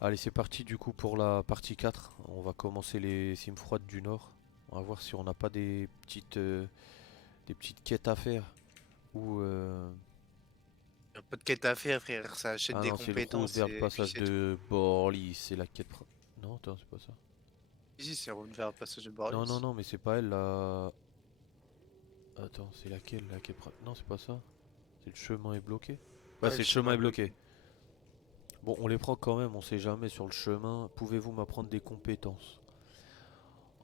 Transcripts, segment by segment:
Allez, c'est parti du coup pour la partie 4. On va commencer les cimes froides du Nord. On va voir si on n'a pas des petites quêtes à faire. Ou Y a pas de quête à faire, frère. Ça achète Ah des non, c'est le route compétences vers le et puis passage c'est tout. de Borly. C'est la quête. Non, attends, c'est pas ça. Ici, c'est route vers le passage de Non, non, Borealis. non, mais c'est pas elle la. Attends, c'est laquelle la quête Non, c'est pas ça. C'est le chemin est bloqué. Ouais, Ouais, le c'est le chemin chemin est est bloqué. bloqué. Bon, on les prend quand même, on sait jamais sur le chemin. Pouvez-vous m'apprendre des compétences?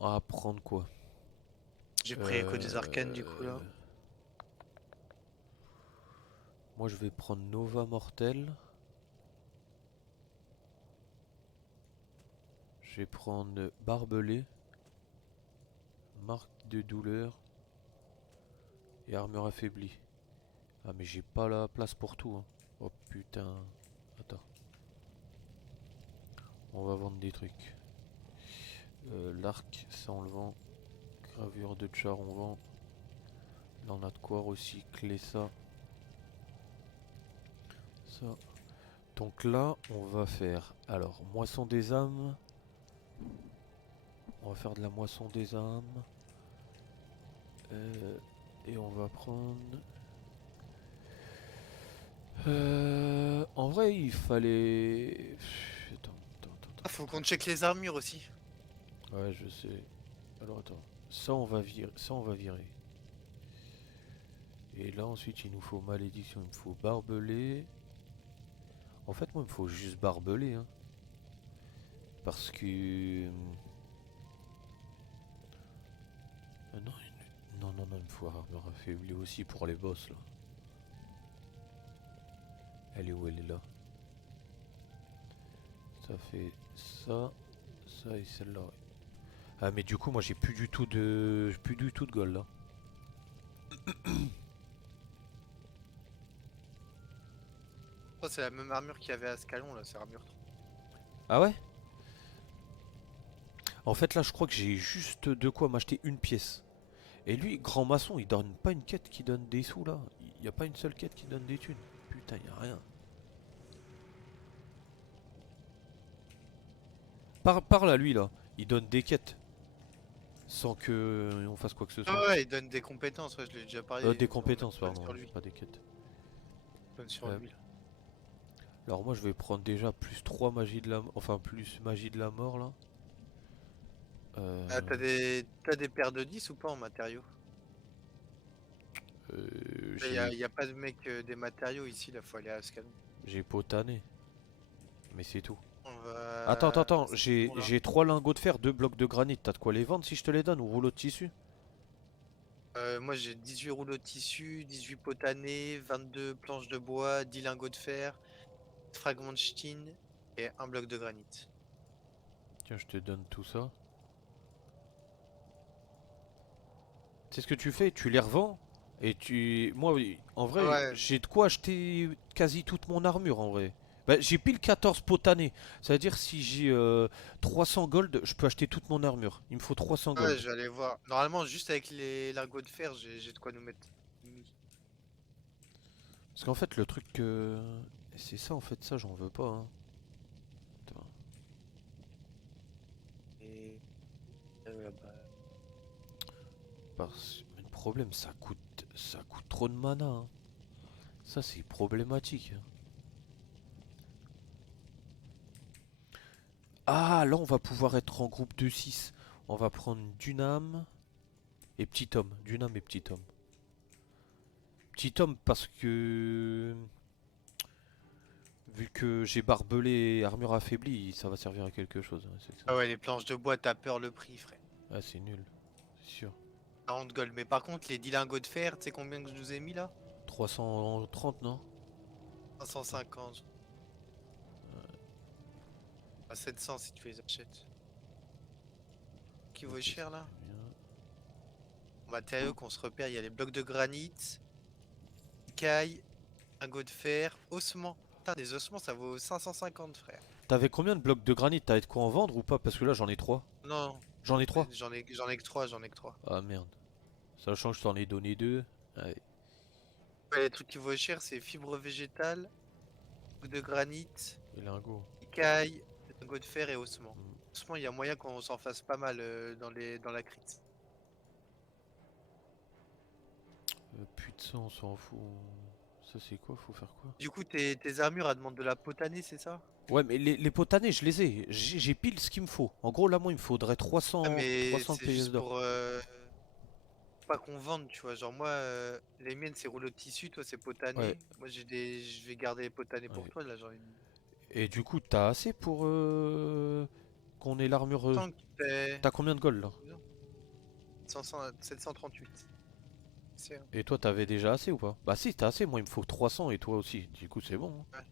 À apprendre quoi? J'ai pris Echo des Arcanes du coup Euh... là. Moi je vais prendre Nova Mortel. Je vais prendre Barbelé, Marque de douleur et Armure affaiblie. Ah mais j'ai pas la place pour tout, hein. Oh putain. Attends, on va vendre des trucs. L'arc, ça on le vend. Gravure de char on vend. Là on a de quoi recycler ça. Ça. Donc là on va faire, alors, moisson des âmes. On va faire de la moisson des âmes. Euh, et on va prendre... en vrai, il fallait... Attends, Ah, faut qu'on check les armures aussi. Ouais, je sais. Alors attends. Ça, on va virer. Ça, on va virer. Et là, ensuite, il nous faut malédiction. Il me faut barbelé. En fait, moi, il me faut juste barbelé. Hein, parce que... non, non, non, non, il me faut armure affaiblie aussi pour les boss, là. Elle est où? Elle est là. Ça fait ça, ça et celle-là. Ouais. Ah mais du coup moi j'ai plus du tout de gold là. Oh, c'est la même armure qu'il y avait à Scalon là, c'est armure 3. Ah ouais. En fait là je crois que j'ai juste de quoi m'acheter une pièce. Et lui grand maçon il donne pas une quête qui donne des sous là. Il y a pas une seule quête qui donne des thunes. Putain y a rien. Parle à lui là. Il donne des quêtes sans que on fasse quoi que ce soit. Ah ouais, il donne des compétences, ouais, je l'ai déjà Des parlé. On a compétences donne pardon, sur ouais, lui. pas des quêtes. Donne sur Euh, lui là. alors moi je vais prendre déjà plus 3 magie de la... Enfin plus magie de la mort là. Ah, Euh, t'as des paires de 10 ou pas en matériaux? j'ai Y a pas de mec des matériaux ici, là, faut aller à Scalon. J'ai potané, mais c'est tout. On Attends, attends, va à attends, Scalon là. j'ai 3 lingots de fer, 2 blocs de granit. T'as de quoi les vendre si je te les donne ou rouleau de tissu? Moi j'ai 18 rouleaux de tissu, 18 potanés, 22 planches de bois, 10 lingots de fer, fragments de ch'tine et un bloc de granit. Tiens, je te donne tout ça. C'est ce que tu fais, tu les revends et tu... Moi, oui, en vrai, Ouais, j'ai de quoi acheter quasi toute mon armure en vrai. Bah, j'ai pile 14 potanés. Ça veut dire si j'ai 300 gold, je peux acheter toute mon armure. Il me faut 300 ouais, gold. je vais aller voir. Normalement, juste avec les lingots de fer, j'ai de quoi nous mettre. Parce qu'en fait, le truc... c'est ça, en fait, ça, j'en veux pas. Hein. Attends. Et bah, Mais le problème, ça coûte trop de mana. Hein. Ça, c'est problématique. Hein. Ah, là, on va pouvoir être en groupe de 6. On va prendre Dunam et Petit Homme. Dunam et Petit Homme. Petit Homme parce que... Vu que j'ai barbelé et armure affaiblie, ça va servir à quelque chose. Ouais, c'est ça. ah ouais, les planches de bois, t'as peur le prix, frère. Ah, c'est nul. C'est sûr. 40 gold. Mais par contre, les 10 lingots de fer, tu sais combien que je nous ai mis là? 330, non? Attends. 550. À 700 si tu les achètes. Qui vaut Ok, ça cher là? fait bien. En matériaux qu'on se repère, il y a les blocs de granit, écailles, lingots de fer, ossements. Putain, des ossements, ça vaut 550, frère. T'avais combien de blocs de granit? T'avais de quoi en vendre ou pas? Parce que là, j'en ai 3. Non, J'en ai 3. j'en ai que 3, j'en ai que 3. Ah merde. Sachant que je t'en ai donné 2. Ouais. Ouais, les trucs qui vaut cher, c'est fibres végétales, blocs de granit, Et lingot. écailles, lingot de fer et ossements. Mm. Ossements, il y a moyen qu'on s'en fasse pas mal dans la crit. Putain, on s'en fout. Ça c'est quoi? Faut faire quoi? Du coup, tes armures, elles demandent de la potanée, c'est ça? Ouais, mais les potanés, je les ai. J'ai pile ce qu'il me faut. En gros, là, moi, il me faudrait Ah, 300, mais 300 c'est pièces juste d'or. pour pas qu'on vende, tu vois. Genre, moi, les miennes, c'est rouleau de tissu, toi, c'est Ouais, potané. Moi, je vais garder les potanés pour ouais. toi, là, j'ai envie de... Et du coup, t'as assez pour qu'on ait l'armure. Tant que t'es... T'as combien de gold là? Combien 500 738. C'est... Et toi, t'avais déjà assez ou pas? Bah si, t'as assez. Moi, il me faut 300 et toi aussi. Du coup, c'est bon, hein. Ouais.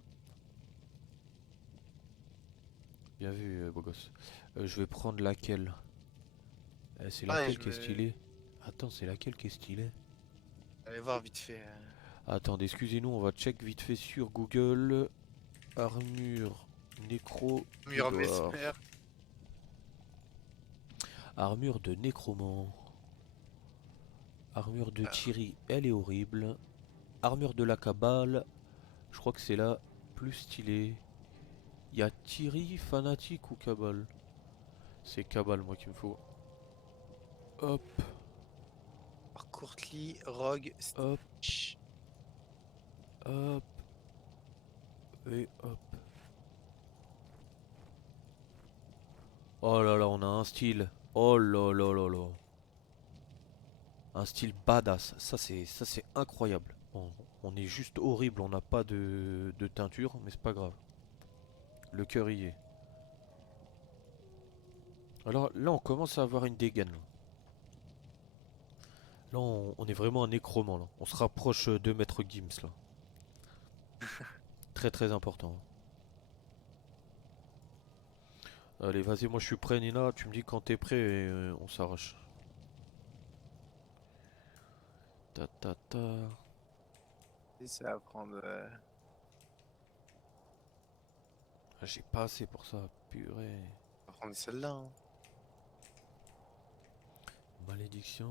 Bien vu, beau gosse. Je vais prendre laquelle? C'est Pareil, laquelle qui est stylée? Attends, c'est laquelle qui est stylée? Allez voir vite fait. Attendez, excusez-nous, on va check vite fait sur Google. Armure nécro Mur d'Edouard. Mesmer. Armure de nécromant. Armure de Ah, Thierry, elle est horrible. Armure de la Cabale, je crois que c'est la plus stylée. Il y a Thierry, fanatique ou Cabale? C'est Cabale, moi qu'il me faut. Hop, alors, Courtly, Rogue, hop, Stitch. hop, et hop. Oh là là, on a un style. Oh là là là là. Un style badass. Ça c'est incroyable. On est juste horrible, on n'a pas de teinture, mais c'est pas grave. Le cœur y est. Alors là, on commence à avoir une dégaine. Là, on est vraiment un nécromant là. On se rapproche de Maître Gims là. Très très important. Allez, vas-y, moi je suis prêt, Nina. Tu me dis quand t'es prêt et on s'arrache. Ta ta ta. Et ça va prendre... Ah, j'ai pas assez pour ça, purée. on va prendre celle-là, hein. Malédiction.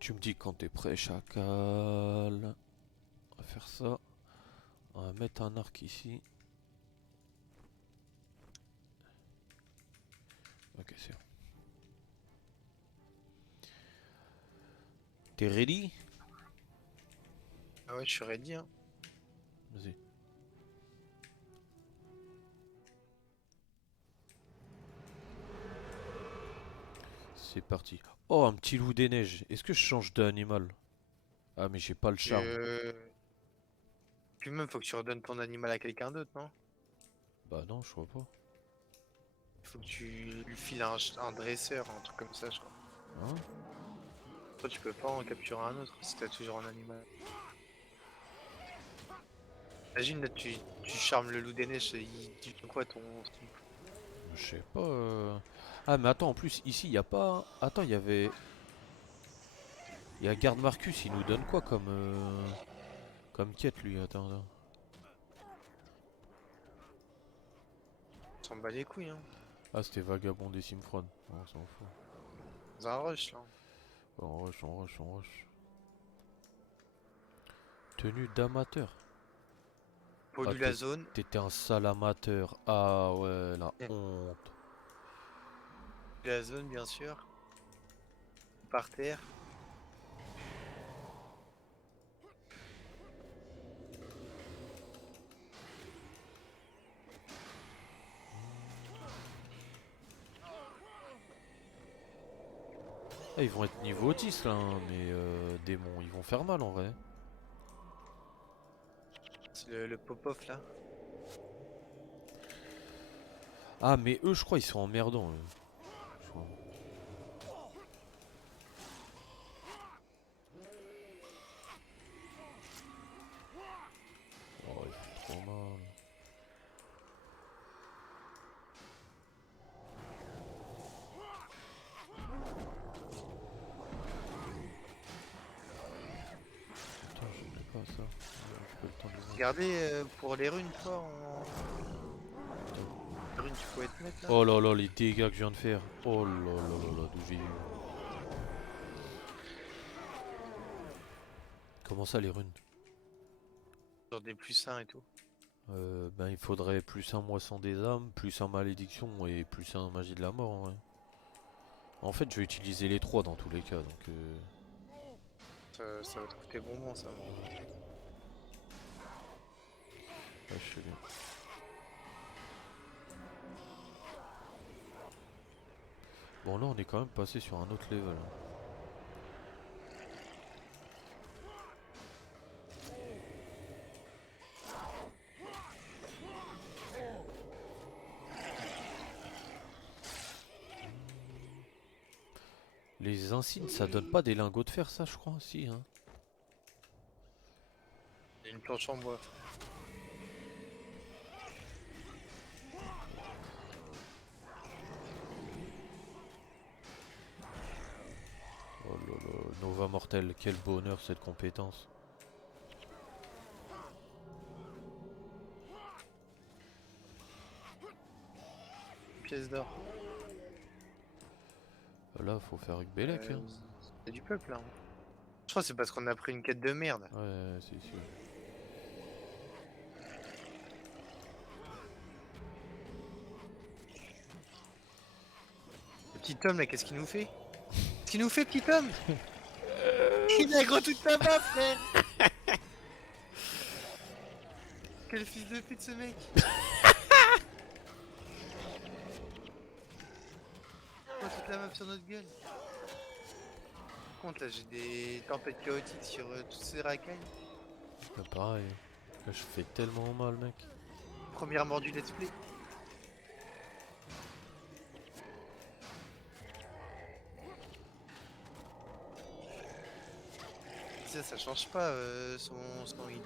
Tu me dis quand t'es prêt, chacal. On va faire ça. On va mettre un arc ici. Ok, c'est bon. T'es ready? Ah ouais, je suis ready, hein. Vas-y. C'est parti. Oh, un petit loup des neiges. Est-ce que je change d'animal? Ah, mais j'ai pas le charme. Puis même, faut que tu redonnes ton animal à quelqu'un d'autre, non? Bah non, je vois pas. Faut que tu lui files un dresseur, un truc comme ça, je crois. Hein? Toi, tu peux pas en capturer un autre si t'as toujours un animal. Imagine, là, tu charmes le loup des neiges, il dit quoi ton... Je sais pas. Ah, mais attends, en plus, ici, il y a pas. Attends, il y avait. Il y a Garde Marcus, il nous donne quoi comme. Comme quête, lui? Attends, attends. On s'en bat les couilles, hein. Ah, c'était Vagabond des Simfron. Oh, on s'en fout. Dans un rush, là. On rush, on rush, on rush. Tenue d'amateur. Ah, Pollue la zone. t'étais un sale amateur. Ah ouais, la Eh, honte. la zone, bien sûr. Par terre. Ah, ils vont être niveau 10 là, hein, mais démons, ils vont faire mal en vrai. C'est le pop-off, là. Ah, mais eux, je crois, ils sont emmerdants. Je crois. Oh, ils font trop mal. Putain, je voulais pas ça. J'ai pas le temps de les mettre. Regardez, pour les runes, toi, les runes, tu pouvais te mettre, là. Oh là là, les dégâts que je viens de faire. Oh là là là là, d'où j'ai eu. Comment ça les runes? Genre des plus 1 et tout. Ben il faudrait plus un moisson des âmes, plus un malédiction et plus un magie de la mort en vrai. En fait je vais utiliser les trois dans tous les cas donc Ça va te coûter bonbon, ça. ouais, je sais bien. Bon là on est quand même passé sur un autre level, hein. Les insignes ça donne pas des lingots de fer ça je crois, si hein. Il y a une planche en bois. Oh là là, Nova Mortel, quel bonheur cette compétence. Pièce d'or. Là faut faire avec Bélec hein. C'est du peuple, là. Je crois que c'est parce qu'on a pris une quête de merde. Ouais c'est sûr. Le petit homme, là, qu'est-ce qu'il nous fait? Qu'est-ce qu'il nous fait, petit homme? Il a gros toute ta map, frère! Quel fils de pute, ce mec! Oh, toute la map sur notre gueule. Par contre, là, j'ai des tempêtes chaotiques sur toutes ces racailles. Pareil. Là je fais tellement mal mec. Première mort du let's play. Ça change pas son heal.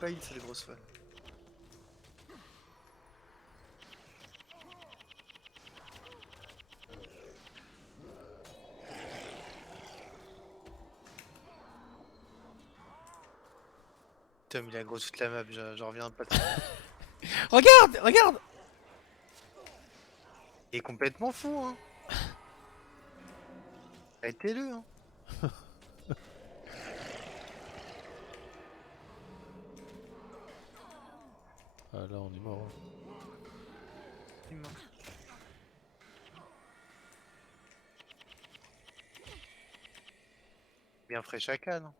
Pas heal, c'est les grosses folles. Tom, il a gros toute la map, j'en reviens pas. Regarde, regarde. Il est complètement fou, hein. Arrêtez-le, hein. Ah là on est mort. Il est mort. Bien frais chacal, hein.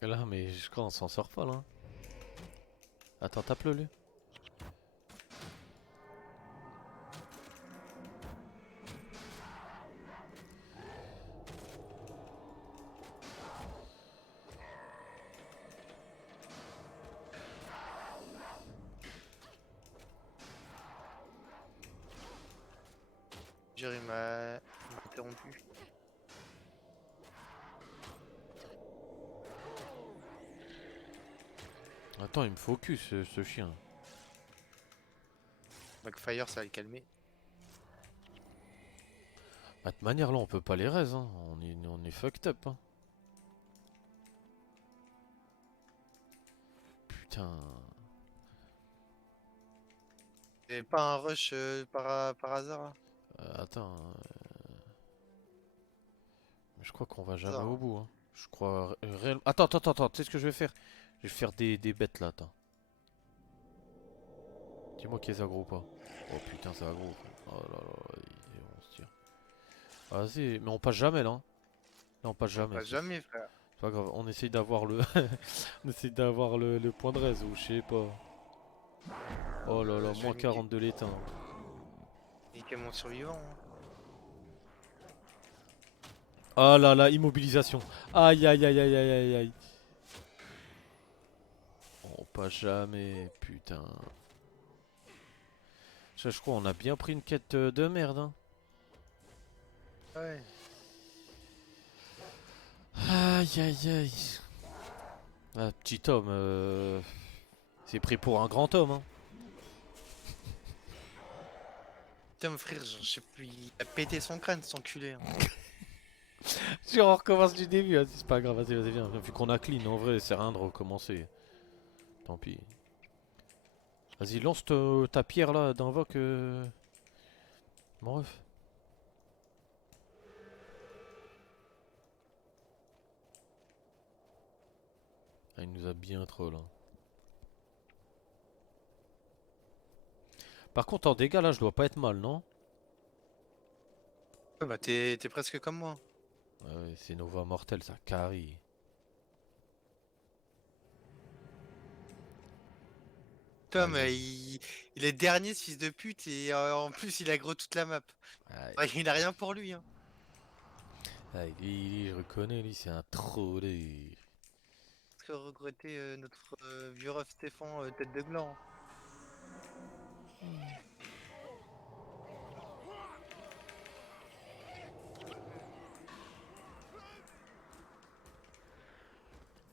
Là mais je crois on s'en sort pas là. Attends tape-le lui. Jerry m'a interrompu. Attends il me focus ce chien. Backfire, ça va le calmer. Bah, de toute manière là on peut pas les raise hein. On est fucked up hein. Putain. Et pas un rush par hasard, là. Attends. Je crois qu'on va jamais Hasard, au hein. bout hein. Je crois réellement. Attends, tu sais ce que je vais faire? Je vais faire des bêtes là, attends. Dis-moi qu'ils aggro ou pas. Oh putain ça aggro. Oh là là, on se tire. Vas-y, mais on passe jamais là, hein. Là on passe jamais. Pas jamais, frère. C'est pas grave, on essaye d'avoir le on essaye d'avoir le point de raise ou je sais pas. Oh là là, Je moins vais 40 de l'étain. niquer mon survivant, hein. Ah là là, immobilisation. Aïe aïe aïe aïe aïe aïe aïe. On passe jamais, putain. Ça, je crois on a bien pris une quête de merde hein. Ouais. Aïe aïe aïe. Ah, petit homme, c'est pris pour un grand homme hein. Putain, mon frère, je sais plus, il a pété son crâne, cet enculé, hein. Si on recommence du début, hein, c'est pas grave, vas-y viens. Vu qu'on a clean en vrai, c'est rien de recommencer. Tant pis. Vas-y lance ta pierre là d'invoque mon ref. Ah, il nous a bien troll. Hein. Par contre, en dégâts, là, je dois pas être mal, non? Ouais, bah t'es presque comme moi. Ouais, c'est Nova Mortel, ça carry. Tom, Aïe, aïe. il est dernier ce fils de pute et en plus il aggro toute la map. Aïe, Ouais, il a rien pour lui, hein. aïe, lui, je reconnais, lui, c'est un trollé. Parce que regretter notre vieux ref Stéphane tête de gland.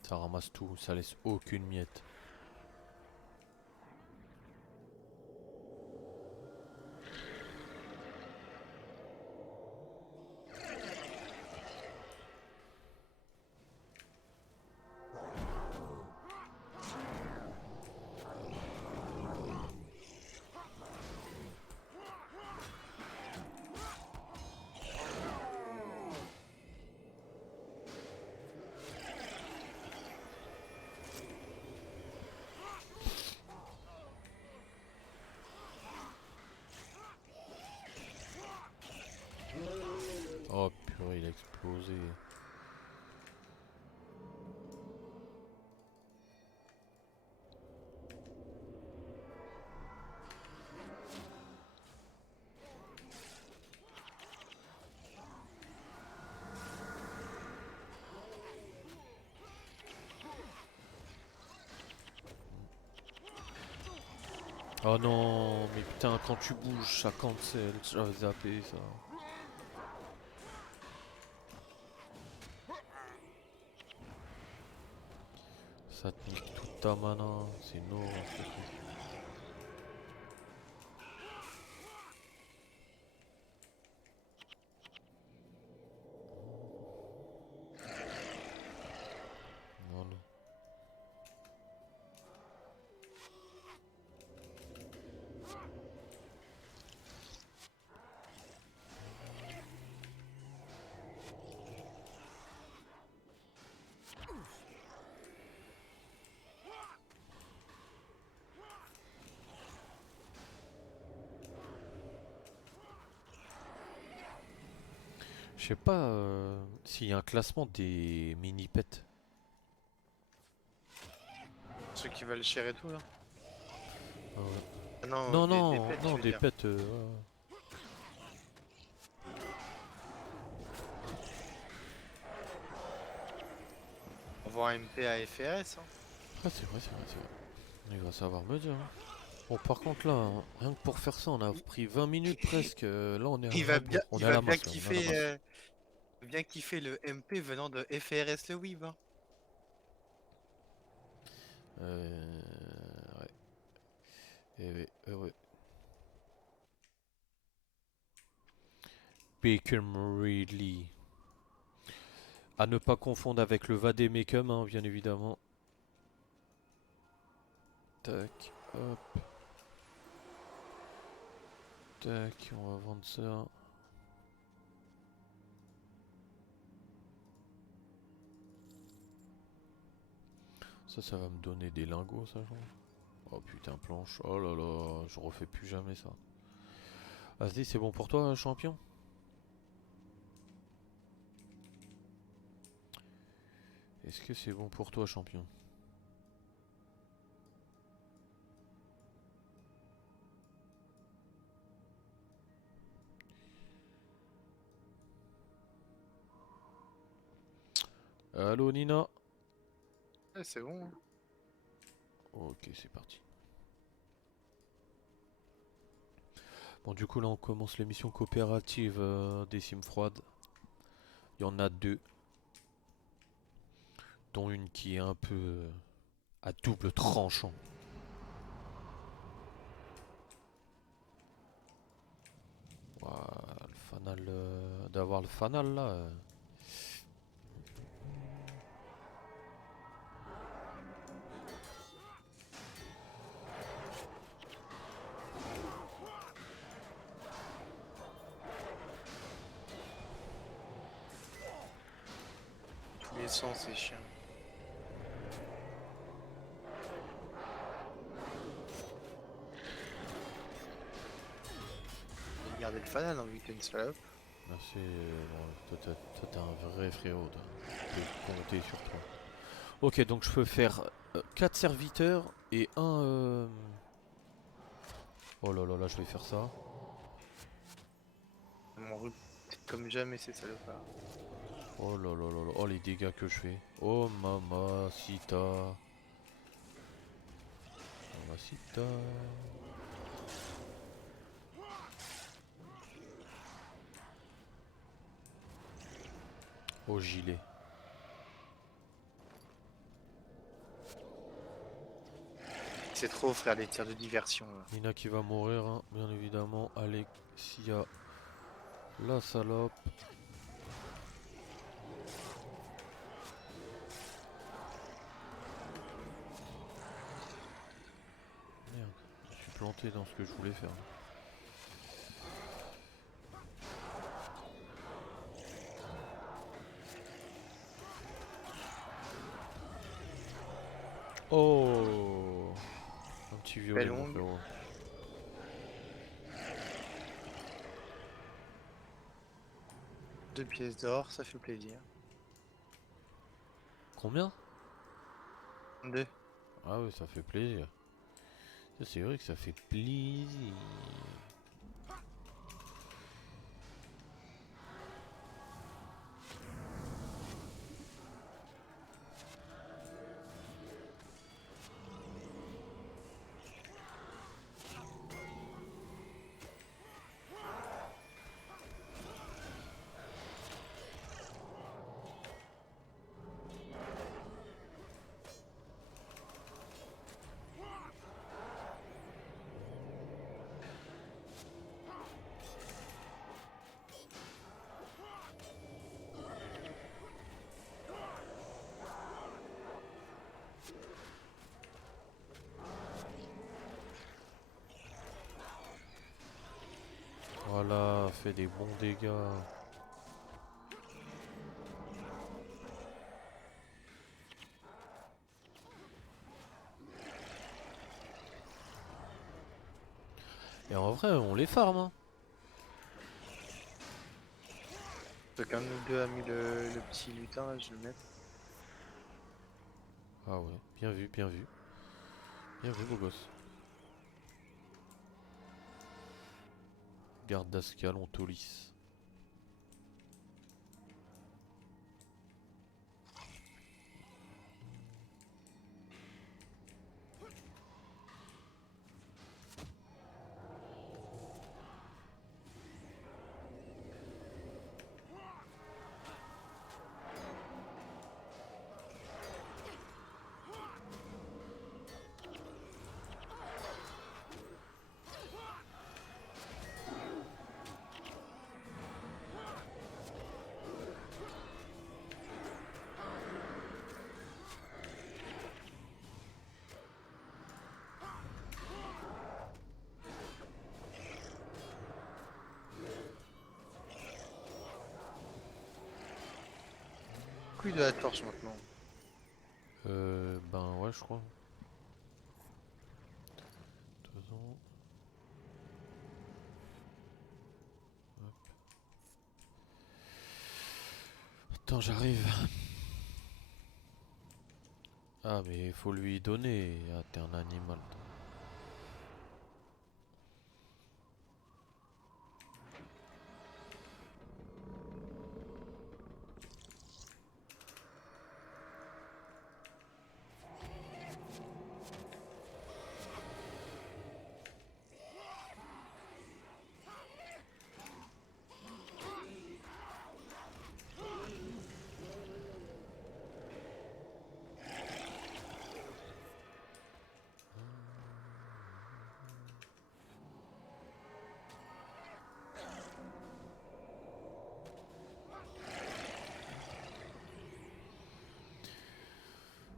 Ça ramasse tout, ça laisse aucune miette. Oh purée, il a explosé. Oh non, mais putain, quand tu bouges, ça cancel. J'avais zappé ça. Ça te nique toute ta mana. C'est une horreur, ce truc. Non, non. Je sais pas s'il y a un classement des mini-pets. Ceux qui veulent cher et tout là. Ah ouais. Ah non, Non, des non, pets, tu non, veux des dire. pets. Ouais. On voit un MP à FRS, hein. Ah, c'est vrai, c'est vrai, c'est vrai. Il va savoir me dire. Hein. Bon, par contre, là, hein, rien que pour faire ça, on a Il, pris 20 minutes presque. Là, on est il à va la bien, bourre. On il est à va la bien masse, là, on est à la kiffer, masse. bien kiffer le MP venant de FRS le Weeb, hein. Ouais. Eh oui, ouais. Baker Ridley. À ne pas confondre avec le Vademecum, hein, bien évidemment. Tac, hop, tac, on va vendre ça. Ça va me donner des lingots, ça, genre. Oh putain, planche. Oh là là, je refais plus jamais ça. Vas-y, c'est bon pour toi, champion? Est-ce que c'est bon pour toi, champion? Allô, Nina? Ouais, c'est bon, hein. Ok, c'est parti. Bon, du coup, là, on commence l'émission coopérative des cimes froides. Il y en a deux, dont une qui est un peu à double tranchant. Ouah, le fanal, d'avoir le fanal là. Tous les sens, c'est chiant. Fanal, hein, vu que t'es une salope. Merci. Bon, toi, t'es un vrai frérot. Toi. Je peux compter sur toi. Ok, donc je peux faire 4 serviteurs et un. Oh là là là, je vais faire ça. Mon rup, comme jamais ces salopards. Oh là là là là. Oh les dégâts que je fais. Oh mamacita. Mamacita. Oh gilet. C'est trop, frère, les tirs de diversion, là. Nina qui va mourir, hein, bien évidemment. Alexia, la salope. Merde, je suis planté dans ce que je voulais faire. Oh, un petit violet, Belle mon longue, frérot. 2 pièces d'or, ça fait plaisir. Combien? 2. Ah oui, ça fait plaisir. Ça, c'est vrai que ça fait plaisir. Voilà, fait des bons dégâts. Et en vrai, on les farm, hein. Donc un de nous deux a mis le petit lutin, là, je vais le mettre. Ah ouais, bien vu, bien vu. Bien vu, beau gosse. Garde d'Ascal, on tolisse. Couille de la torche maintenant. Ben ouais, je crois. 2 ans. Attends, j'arrive. Ah, mais il faut lui donner. Ah, t'es un animal.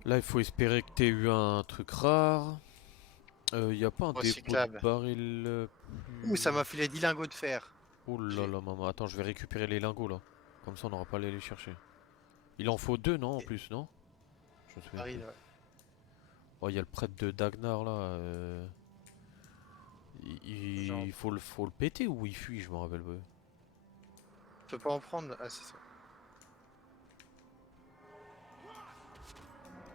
Là, il faut espérer que t'aies eu un truc rare. Y a pas un dépôt de Recyclable. baril Ouh, ça plus. m'a filé 10 lingots de fer. Oh là J'ai. là, maman. Attends, je vais récupérer les lingots là. Comme ça, on n'aura pas à aller les chercher. Il en faut 2, non, en Et plus, non? Je me souviens plus. Paris, ouais. Oh, il y a le prêtre de Dagnar là. Genre, faut le péter ou il fuit, je me rappelle pas. je peux pas en prendre. Ah, c'est ça.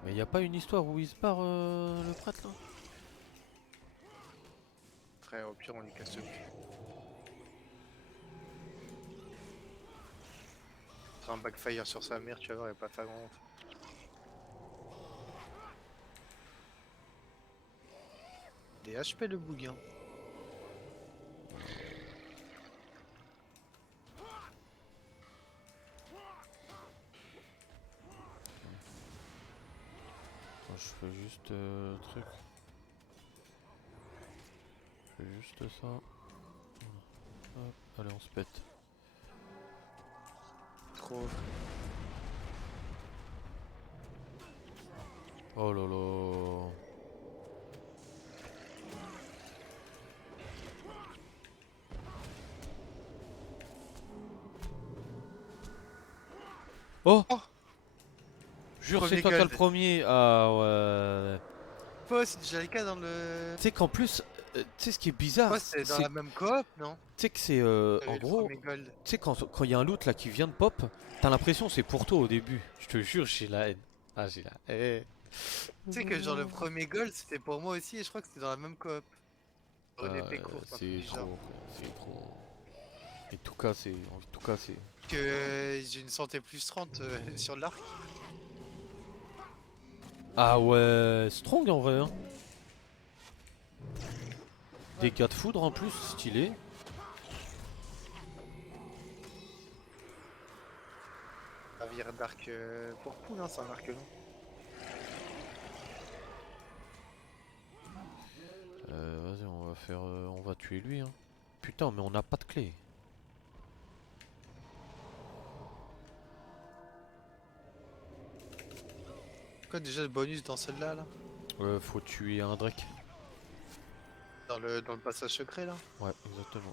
Mais y a pas une histoire où il se barre le prêtre là? Après, au pire, on lui casse le cul. Faire un backfire sur sa mère, tu vas voir, il va pas faire grand. Des HP le bouguin. Attends, je fais juste truc. Je fais juste ça. Hop, allez, on se pète. Trop. Oh là là. Oh! Oh, Jure, c'est premier toi qui as le gold. premier. Ah ouais. Quoi, c'est déjà le cas dans le. Tu sais qu'en plus, tu sais ce qui est bizarre, Quoi, c'est dans c'est la même coop, non? tu sais que c'est en J'avais le gros, premier gold. tu sais quand il y a un loot là qui vient de pop, t'as l'impression c'est pour toi au début. Je te jure, j'ai la haine. Ah, j'ai la haine. Tu sais que genre le premier gold c'était pour moi aussi et je crois que c'était dans la même coop. Sur une épée courte, un truc C'est du genre. trop, c'est trop. Et tout cas, c'est envie de tout casser. Que j'ai une santé plus 30 sur l'arc. Ah ouais, strong en vrai. Hein. Dégâts de foudre en plus, stylé. Navire d'arc pour poule, hein, c'est un arc long. Vas-y, on va faire, on va tuer lui. Hein. Putain, mais on n'a pas de clé. Quoi déjà le bonus dans celle-là là? Faut tuer un Drake. Dans le passage secret là? Ouais, exactement.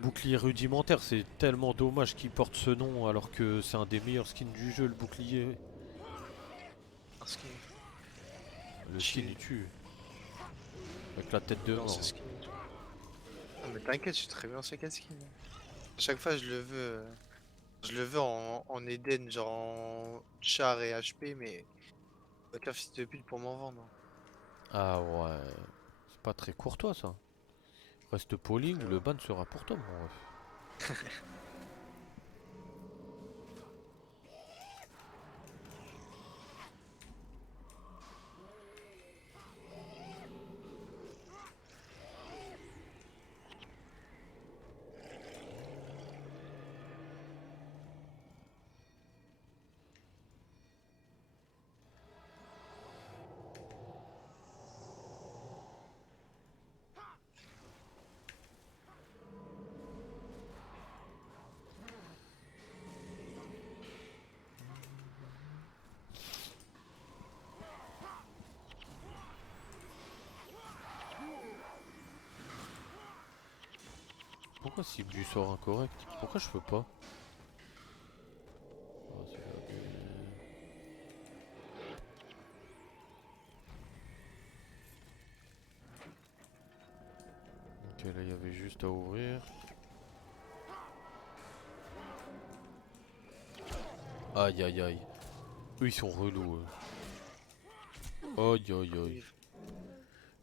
Bouclier rudimentaire, c'est tellement dommage qu'il porte ce nom alors que c'est un des meilleurs skins du jeu, le bouclier. Parce que Le skin chill. il tue. Avec la tête de Dans ce mort. skin. Non mais t'inquiète, je suis très bien sur quel skin. À chaque fois je le veux en Eden, genre en char et HP, mais aucun fils de pute pour m'en vendre. Ah ouais. C'est pas très courtois ça. Reste poli Très ou le bien. ban sera pour toi mon ref. Pourquoi cible du sort incorrect? Pourquoi je peux pas? Ah, c'est bugué. Ok, là il y avait juste à ouvrir. Aïe aïe aïe. Eux ils sont relous. Aïe aïe aïe. Oui,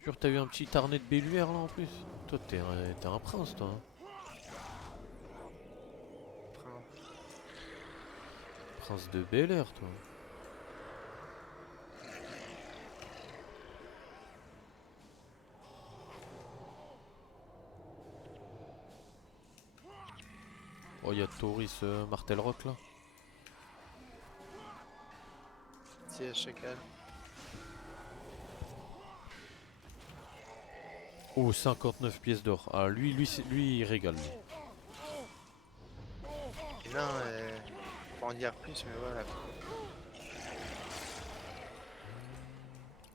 Jure, t'as eu un petit harnais de Belluaire là en plus? Toi t'es un prince toi. Hein. après, Prince de Bel Air toi. Oh y'a Tauris Martel Rock là. si, chacal. Oh 59 pièces d'or. Ah lui il régale lui. Et là, pas en dire plus, mais voilà.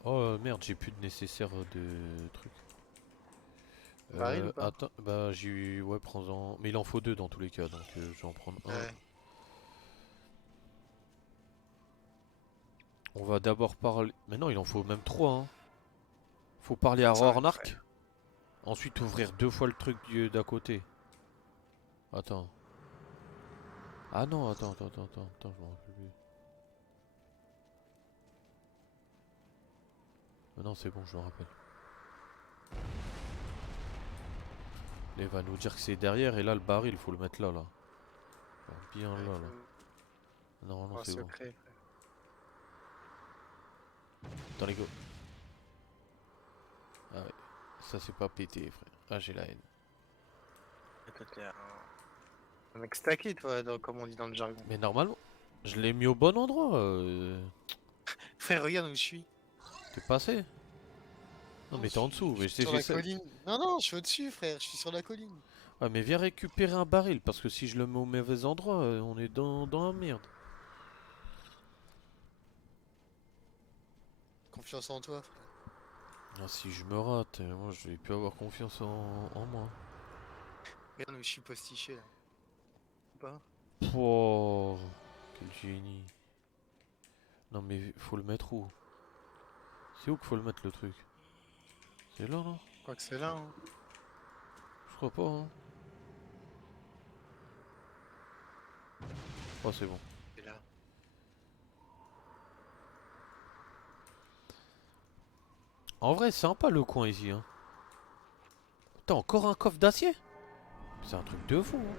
Oh merde j'ai plus de nécessaire de trucs. Baril ou pas? Attends, bah j'ai eu. Ouais prends-en. Mais il en faut deux dans tous les cas donc je vais en prendre un. Ouais. On va d'abord parler... Mais non, il en faut même 3, hein. Faut parler à 5, Rornark. frère. Ensuite ouvrir 2 fois le truc d'à côté. Attends. Ah non, attends, je m'en rappelle plus. Ah non, c'est bon, je me rappelle. Là, il va nous dire que c'est derrière et là, le baril, il faut le mettre là, là. Alors, bien Ouais, là, là. faut... Normalement, Un c'est bon. secret, frère. Dans les go. Ah ouais. Ça, c'est pas pété, frère. Ah, j'ai la haine. Toi, t'es un mec stacké, toi, comme on dit dans le jargon. Mais normalement, je l'ai mis au bon endroit. Frère, regarde où je suis. T'es passé. Non, Non, mais t'es en dessous. je Mais suis sur la j'essaie. colline. Non, non, je suis au-dessus, frère. Je suis sur la colline. Ouais, mais viens récupérer un baril. Parce que si je le mets au mauvais endroit, on est dans la merde. Confiance en toi, frère. Ah, si je me rate, moi, je vais plus avoir confiance en moi. Regarde où je suis postiché, là. Ou pas? Pouah, quel génie. Non, mais faut le mettre où? C'est où qu'il faut le mettre, le truc? C'est là, non? Je crois que c'est là, hein. Je crois pas, hein. Oh, c'est bon. C'est là. En vrai, c'est sympa le coin ici, hein. T'as encore un coffre d'acier? C'est un truc de fou, hein.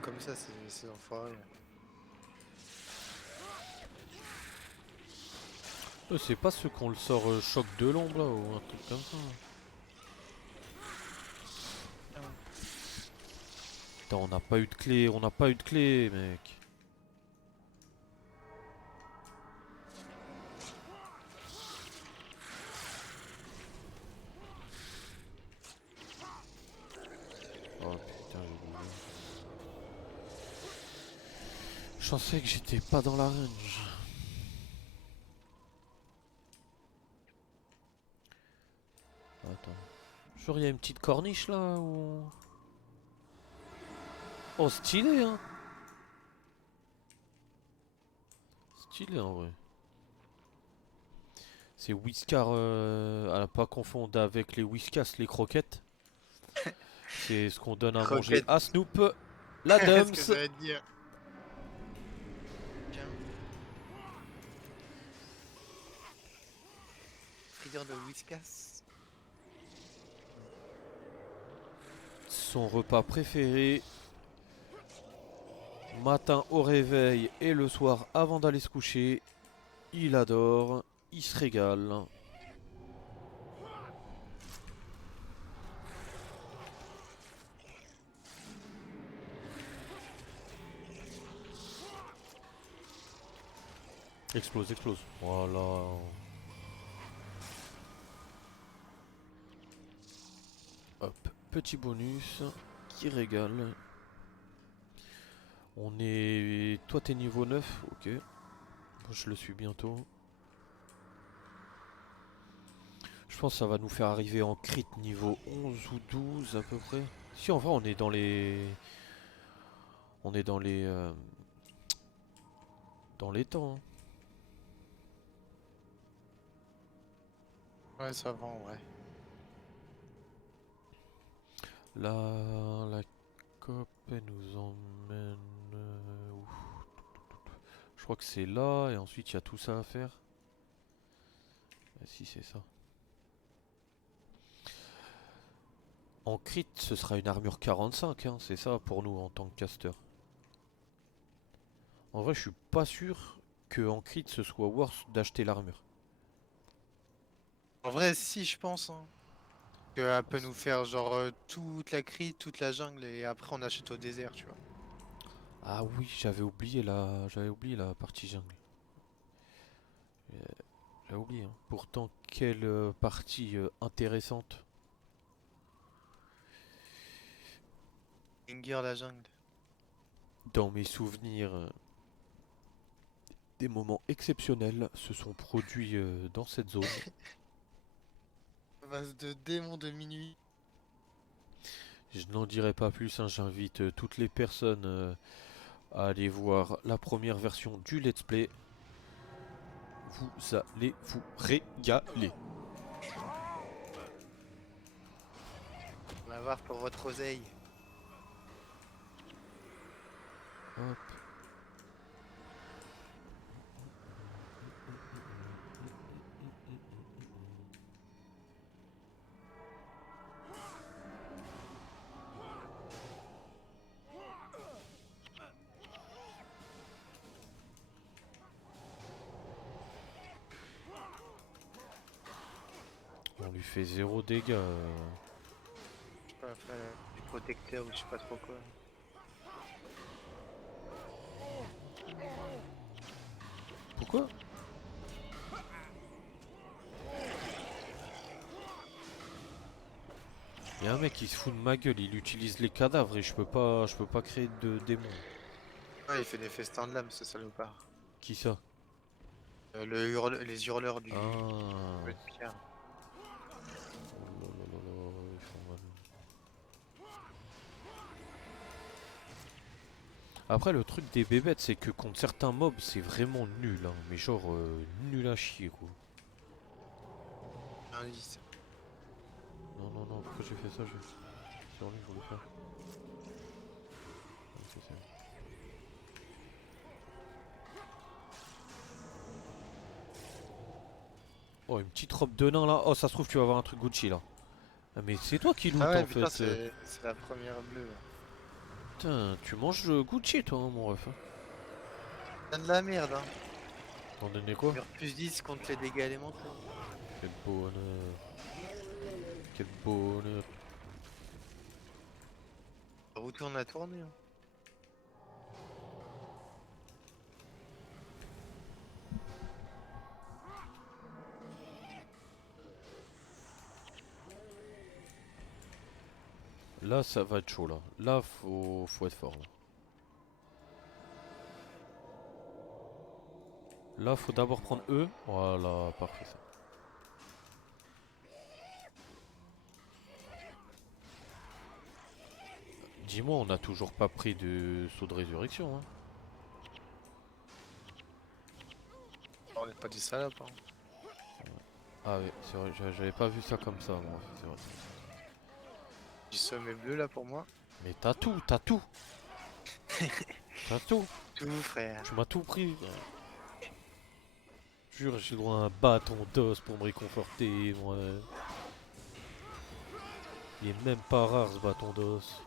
Comme ça, c'est enfoiré. C'est pas ceux qu'on le sort choc de l'ombre, là, ou un truc comme ça. Ah ouais. Putain, on n'a pas eu de clé, on n'a pas eu de clé, mec. Oh putain, j'ai oublié. Je pensais que j'étais pas dans la range. Attends. Genre, il y a une petite corniche là ou... Oh, stylé, hein. Stylé en vrai. C'est Whiskar, à pas confondre avec les Whiskas, les croquettes. C'est ce qu'on donne à manger Croquette. à Snoop, la Ce que Dums. j'allais te dire. Tiens. Frieur de whiskas. Son repas préféré, matin au réveil et le soir avant d'aller se coucher. Il adore, il se régale. Explose, explose. Voilà. Hop, petit bonus qui régale. On est... Toi t'es niveau 9, ok. Moi, je le suis bientôt. Je pense que ça va nous faire arriver en crit niveau 11 ou 12 à peu près. Si en vrai on est dans les... On est dans les temps, hein. Ouais, ça va, ouais. Là, la COP elle nous emmène... où? Je crois que c'est là et ensuite il y a tout ça à faire. Si c'est ça. En crit ce sera une armure 45, hein, c'est ça pour nous en tant que caster. En vrai je suis pas sûr que en crit ce soit worth d'acheter l'armure. En vrai, si, je pense, hein. Qu'elle peut nous faire genre toute la crit, toute la jungle et après on achète au désert, tu vois. Ah oui, j'avais oublié la partie jungle. J'avais oublié, hein. Pourtant, quelle partie intéressante. Inger la jungle. Dans mes souvenirs, des moments exceptionnels se sont produits dans cette zone. Base de démons de minuit. Je n'en dirai pas plus, hein, j'invite toutes les personnes à aller voir la première version du let's play. Vous allez vous régaler. On va voir pour votre oseille. Hop. On lui fait 0 dégâts. Je sais pas, après, du protecteur ou je sais pas trop quoi. Pourquoi? Il y a un mec qui se fout de ma gueule, il utilise les cadavres et je peux pas créer de démons. Ouais, il fait des festins de l'âme, ce salopard. Qui ça? Les hurleurs du Ah. jeu de pierre. Oh là là là là, ils font mal. Après le truc des bébêtes c'est que contre certains mobs c'est vraiment nul hein, mais genre nul à chier quoi. Un 10. Non non non pourquoi j'ai fait ça sur lui je voulais faire. Ah, c'est ça. Oh une petite robe de nain là, oh ça se trouve tu vas avoir un truc Gucci là. Ah, mais c'est toi qui loot Ah ouais, en putain, fait. c'est la première bleue. Là. Putain tu manges Gucci toi hein, mon ref. Hein. C'est de la merde, hein. T'en donnais quoi? Mur plus 10 contre les dégâts élémentaires. Quel bonheur. Quel bonheur. Retourne à tourner. Hein. Là ça va être chaud là. Là faut être fort là. Là faut d'abord prendre E. Voilà, parfait ça. Dis-moi on a toujours pas pris de saut de résurrection hein. On n'est pas des salopes. Hein. Ah oui c'est vrai, j'avais pas vu ça comme ça moi, c'est vrai. Du sommet bleu là pour moi. Mais t'as tout, t'as tout. T'as tout. Tout frère. Tu m'as tout pris. Jure j'ai le droit à un bâton d'os pour me réconforter moi. Il est même pas rare ce bâton d'os.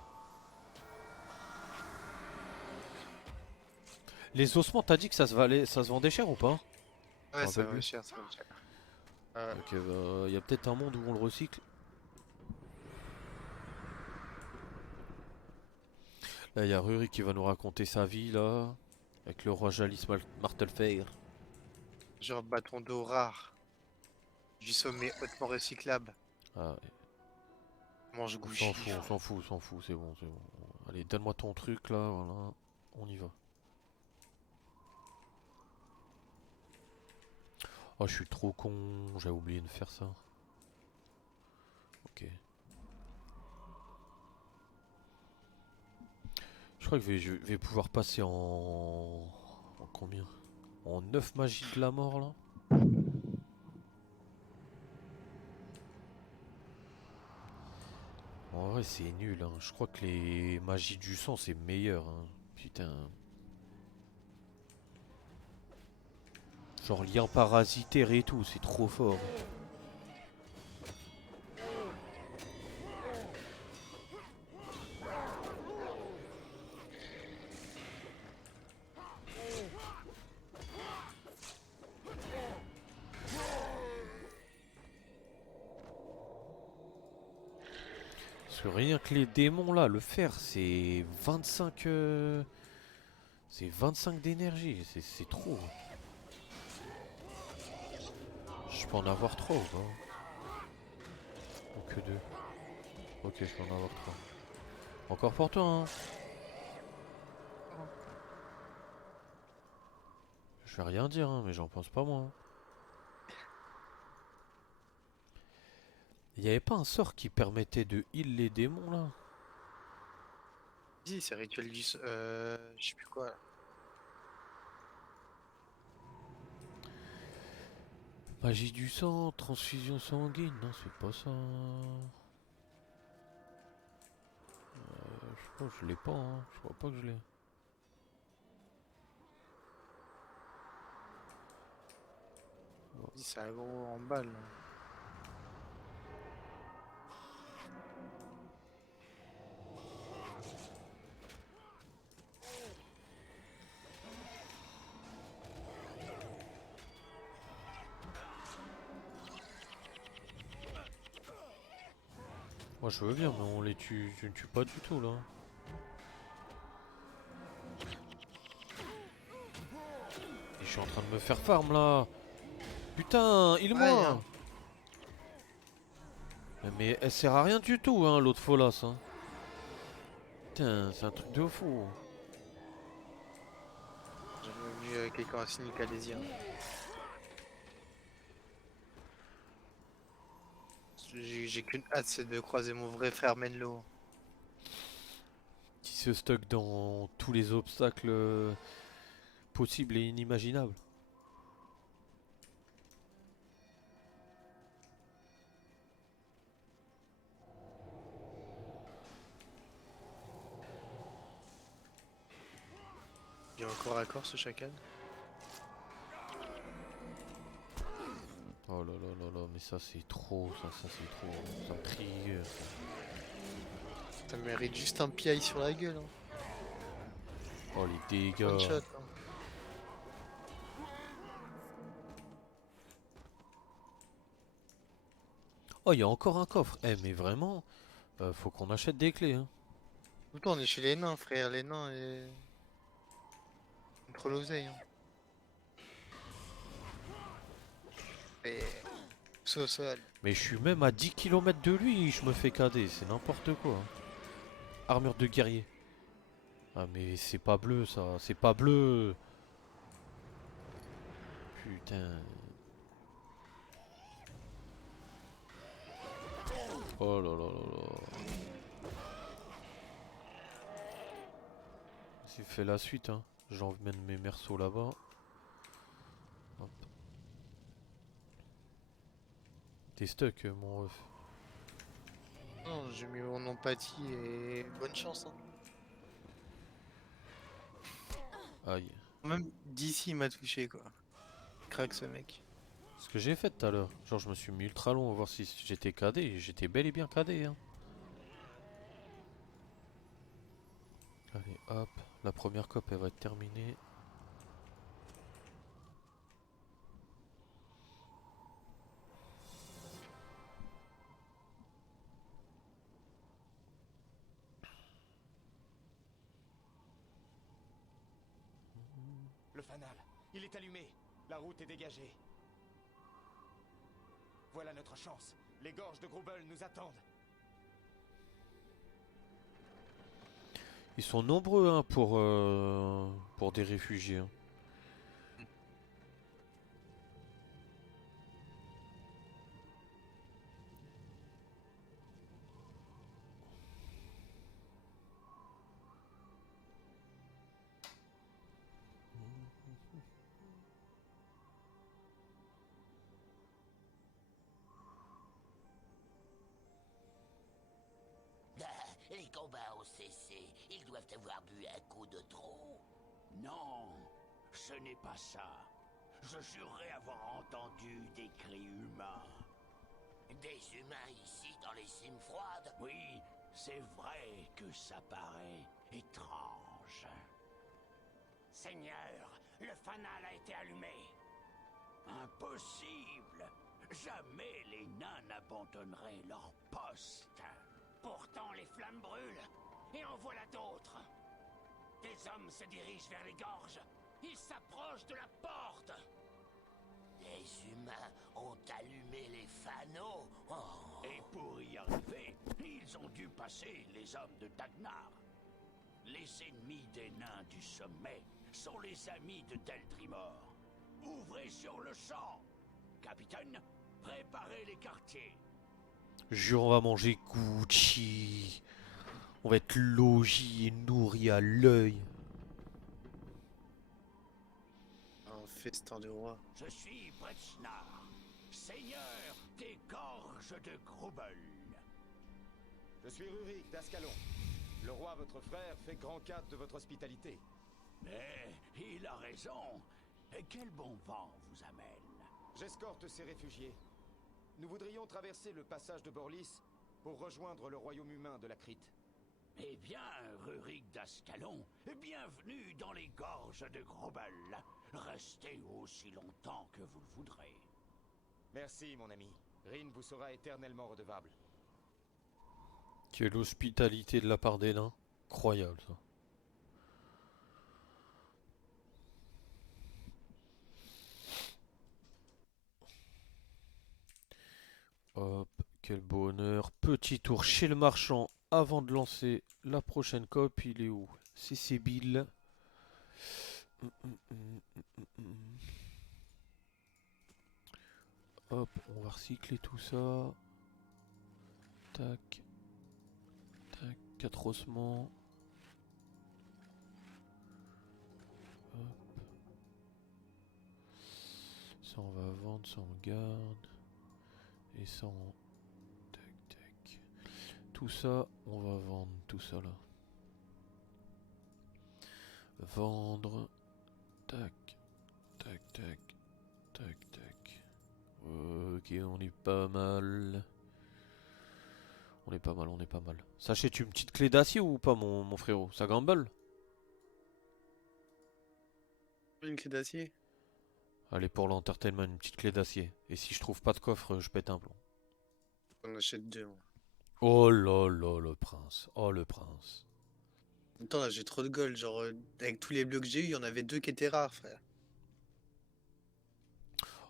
Les ossements, t'as dit que ça se vendait cher ou pas? Ouais, ça Rappelle va plus. cher, ça va cher. Ok, bah, y a peut-être un monde où on le recycle. Là, y a Ruri qui va nous raconter sa vie, là. Avec le roi Jalis Martelfeir. Genre bâton d'eau rare. Du sommet hautement recyclable. Ah, Mange on gouchi. s'en fout, on s'en fout, on s'en fout, c'est bon, c'est bon. Allez, donne-moi ton truc, là, voilà. On y va. Oh, je suis trop con, j'avais oublié de faire ça. Ok. Je crois que je vais pouvoir passer en combien? En 9 magies de la mort là. En vrai c'est nul hein. Je crois que les magies du sang c'est meilleur hein. Putain. Genre lien parasitaire et tout, c'est trop fort. Parce que rien que les démons là, le fer c'est 25 c'est 25 d'énergie, c'est trop. Je peux en avoir 3 ou pas? Ou que 2? Ok, je peux en avoir 3. Encore pour toi, hein. Je vais rien dire, hein, mais j'en pense pas moi. Il y avait pas un sort qui permettait de heal les démons là? Si, c'est rituel du... je sais plus quoi. Là. Magie du sang, transfusion sanguine, non c'est pas ça. Je crois que je l'ai pas, hein. Je crois pas que je l'ai. Si, c'est un gros en balle. Là. Moi je veux bien, mais on les tue. Je ne tue pas du tout là. Et je suis en train de me faire farm là. Putain, Ouais, heal-moi. hein. Mais elle sert à rien du tout, hein, l'autre folasse. Hein. Putain, c'est un truc de fou. J'ai jamais vu quelqu'un en cynique à désir. J'ai qu'une hâte, c'est de croiser mon vrai frère Menlo. Qui se stocke dans tous les obstacles possibles et inimaginables. Il est encore à corps ce chacal. Oh là là là là, mais ça c'est trop, ça c'est trop. Ça me trigger. Ça mérite juste un piaille sur la gueule. Hein. Oh les One dégâts. shot. Hein. Oh, il y a encore un coffre. Eh, mais vraiment, faut qu'on achète des clés. Hein. Tout le temps, on est chez les nains, frère. Les nains et... contre l'oseille. Hein. Et... Pousse au sol. Mais je suis même à 10 km de lui, je me fais cader. C'est n'importe quoi. Hein. Armure de guerrier. Ah, mais c'est pas bleu ça. C'est pas bleu. Putain. Oh là là là là. J'ai fait la suite. Hein. J'emmène mes merceaux là-bas. Hop. T'es stuck, mon ref. Non, j'ai mis mon empathie et bonne chance. Hein. Aïe. Même d'ici, il m'a touché, quoi. Craque ce mec. Ce que j'ai fait tout à l'heure. Genre, je me suis mis ultra long à voir si j'étais cadé. Et j'étais bel et bien cadé. Hein. Allez, hop. La première cope, elle va être terminée. Le fanal, il est allumé. La route est dégagée. Voilà notre chance. Les gorges de Grubel nous attendent. Ils sont nombreux hein, pour des réfugiés. Hein. Les combats ont cessé. Ils doivent avoir bu un coup de trop. Non, ce n'est pas ça. Je jurerais avoir entendu des cris humains. Des humains ici dans les cimes froides. Oui, c'est vrai que ça paraît étrange. Seigneur, le fanal a été allumé. Impossible! Jamais les nains n'abandonneraient leur poste. Pourtant, les flammes brûlent. Et en voilà d'autres. Des hommes se dirigent vers les gorges. Ils s'approchent de la porte. Les humains ont allumé les fanaux. Oh. Et pour y arriver, ils ils ont dû passer les hommes de Dagnar. Les ennemis des nains du sommet sont les amis de Deldrimor. Ouvrez sur le champ. Capitaine, préparez les quartiers. Jure, on va manger Gucci. On va être logis et nourris à l'œil. Un festin de roi. Je suis Bretsnar, seigneur des gorges de Grubel. Je suis Rurik d'Ascalon. Le roi, votre frère, fait grand cas de votre hospitalité. Mais il a raison. Et quel bon vent vous amène? J'escorte ces réfugiés. Nous voudrions traverser le passage de Borlis pour rejoindre le royaume humain de la Crite. Eh bien, Rurik d'Ascalon, bienvenue dans les gorges de Grubel. Restez aussi longtemps que vous le voudrez. Merci, mon ami. Rin vous sera éternellement redevable. Quelle hospitalité de la part des nains. Incroyable ça. Hop, quel bonheur. Petit tour chez le marchand avant de lancer la prochaine coop. Il est où? C'est Sébille. Hop, on va recycler tout ça. Tac. Tac, 4 ossements. Hop. Ça on va vendre, ça on garde. Et ça on... Tac, tac. Tout ça, on va vendre tout ça là. Vendre. Tac. Tac, tac. Tac, tac. Ok, on est pas mal. On est pas mal, on est pas mal. S'achètes-tu une petite clé d'acier ou pas, mon frérot? Ça gamble? Une clé d'acier. Allez, pour l'entertainment, une petite clé d'acier. Et si je trouve pas de coffre, je pète un plomb. On achète deux. Moi. Oh là là, le prince. Oh, le prince. En même temps, là, j'ai trop de gold. Genre, avec tous les bleus que j'ai eu, il y en avait deux qui étaient rares, frère.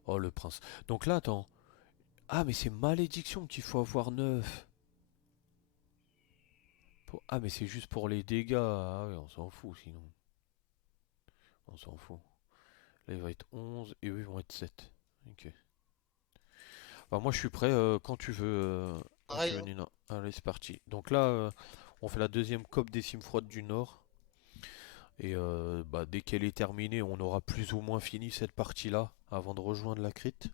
Oh, le prince. Donc là, attends. Ah, mais c'est malédiction qu'il faut avoir 9. Ah, mais c'est juste pour les dégâts. Ah oui, on s'en fout sinon. On s'en fout. Là, il va être 11 et eux, ils vont être 7. Ok. Bah, moi, je suis prêt quand tu veux, Pareil, hein. Nina. Allez, c'est parti. Donc là, on fait la deuxième COP des cimes froides du Nord. Et bah, dès qu'elle est terminée, on aura plus ou moins fini cette partie-là avant de rejoindre la Crite.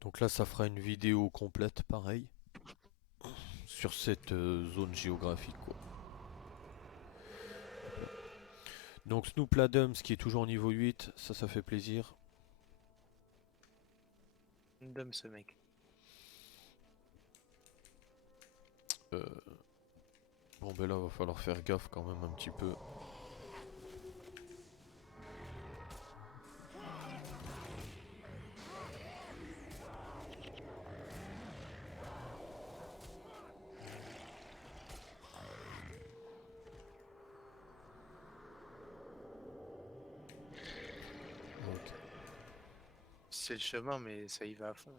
Donc là, ça fera une vidéo complète, pareil, sur cette zone géographique, quoi. Donc Snoop Adams qui est toujours niveau 8, ça fait plaisir. Random, ce mec. Bon ben là va falloir faire gaffe quand même un petit peu. Ok. C'est le chemin, mais ça y va à fond.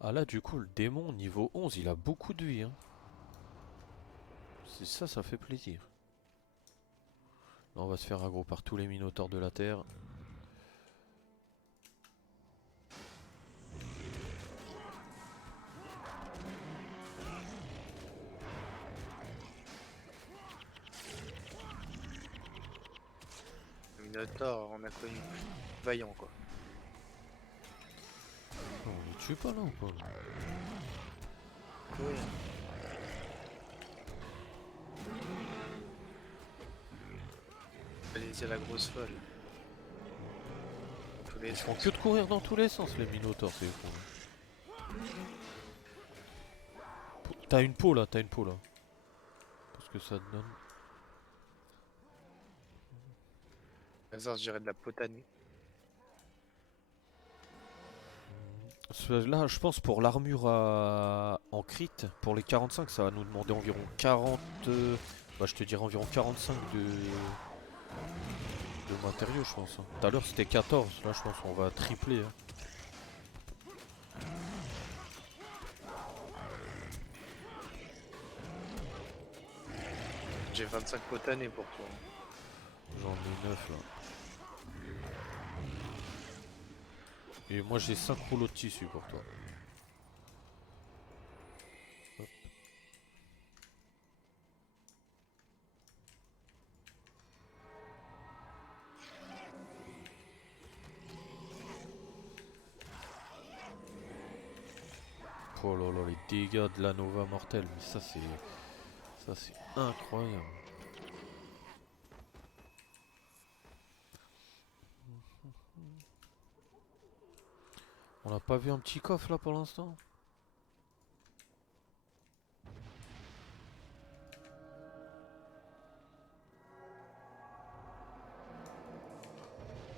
Ah là du coup le démon niveau 11 il a beaucoup de vie hein. C'est ça, ça fait plaisir. Là, on va se faire aggro par tous les minotaures de la terre. Minotaur, on a connu vaillant, quoi. Oh, on les tue pas là ou quoi? Oui. Allez, c'est la grosse folle. Tous les Ils font que de courir dans tous les sens les minotaures, c'est fou. T'as une peau là, Parce que ça te donne. hasard, je dirais de la potanée. Là, je pense pour l'armure en crit, pour les 45, ça va nous demander environ 40. Bah, je te dirais environ 45 de matériaux, je pense. Hein. Tout à l'heure, c'était 14. Là, je pense qu'on va tripler. Hein. J'ai 25 potanés pour toi. J'en ai 9 là. Et moi j'ai 5 rouleaux de tissu pour toi. Hop. Oh là là, les dégâts de la Nova mortelle, mais ça c'est incroyable. On n'a pas vu un petit coffre là pour l'instant?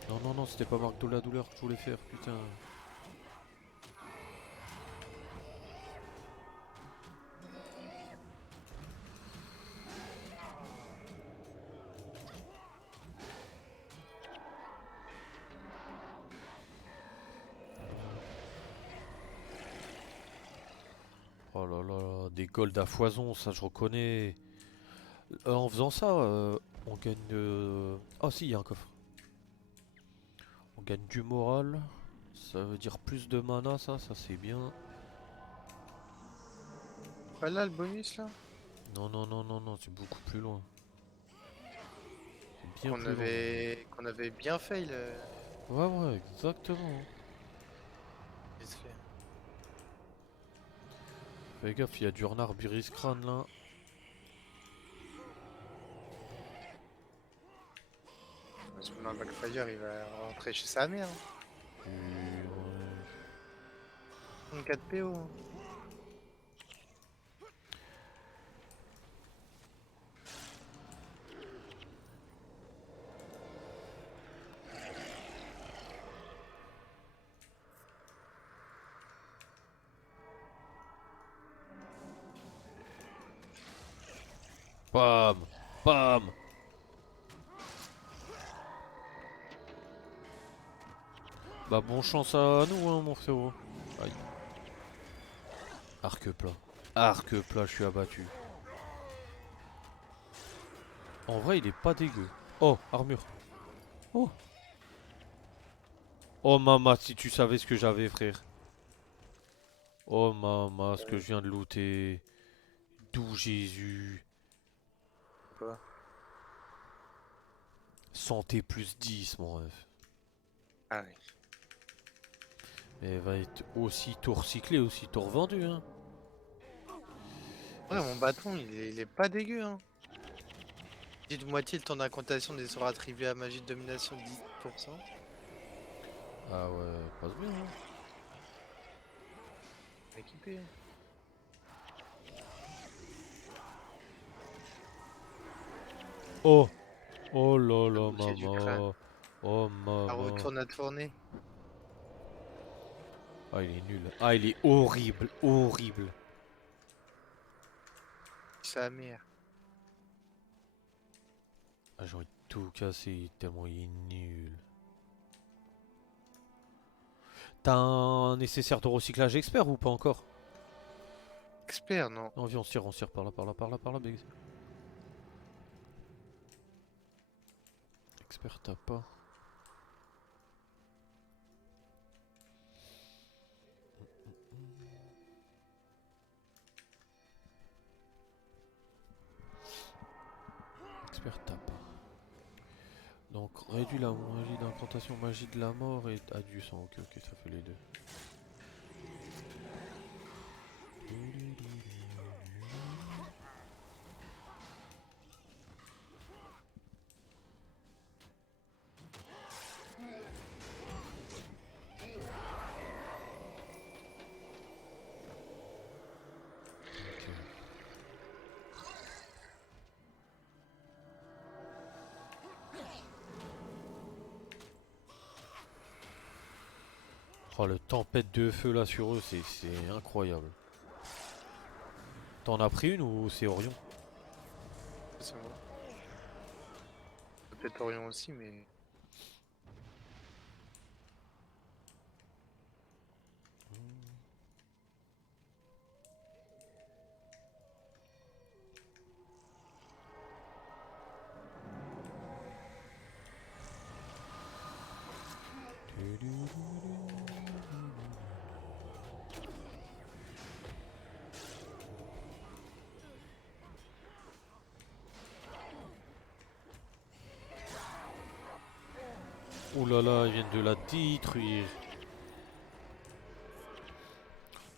Non, non, non, c'était pas marque de la douleur que je voulais faire, putain. Oh là là, des golds à foison, ça je reconnais. En faisant ça, on gagne... Ah si, il y a un coffre. On gagne du moral. Ça veut dire plus de mana, ça c'est bien. Pas là le bonus là? Non, non, non, non, non, c'est beaucoup plus loin. C'est bien Qu'on plus loin. avait bien fait le. Ouais, ouais, exactement. vite fait. Fais gaffe, il y a du renard Biriscran là. Parce que dans le Backfire, il va rentrer chez sa mère. Et ouais. 4 PO. Bam! Bam! Bah bon chance à nous hein mon frérot. Aïe. Arc plat. Arc plat, je suis abattu. En vrai il est pas dégueu. Oh, armure. Oh. Oh maman, si tu savais ce que j'avais frère. Oh maman, ce que je viens de looter. D'où Jésus. Quoi? Santé plus 10 mon ref. Ah oui. Et va être aussitôt recyclé, aussitôt revendu hein. Ouais, mon bâton, il est pas dégueu, hein. Dites moitié le temps d'incantation des sorts attribués à magie de domination 10%. Ah ouais, passe bien hein. Équipé. Oh! Oh là là, boutier du crâne. maman. Oh Ah, maman. retourne à tourner. Ah, il est nul. Ah, il est horrible, horrible. Sa mère. Ah, j'ai envie de tout casser tellement il est nul. T'as un nécessaire de recyclage expert ou pas encore? Expert, non. Non, viens, on se tire par là, par là, par là, par là, Beggs. Expert, t'as pas. Expert, t'as pas. Donc, réduit la magie d'incantation, magie de la mort et a du sang. Ok, ok, ça fait les deux. Oh, le tempête de feu là sur eux, c'est incroyable. T'en as pris une ou c'est Orion? C'est bon. Peut-être Orion aussi, mais. Oh là là, ils viennent de la détruire.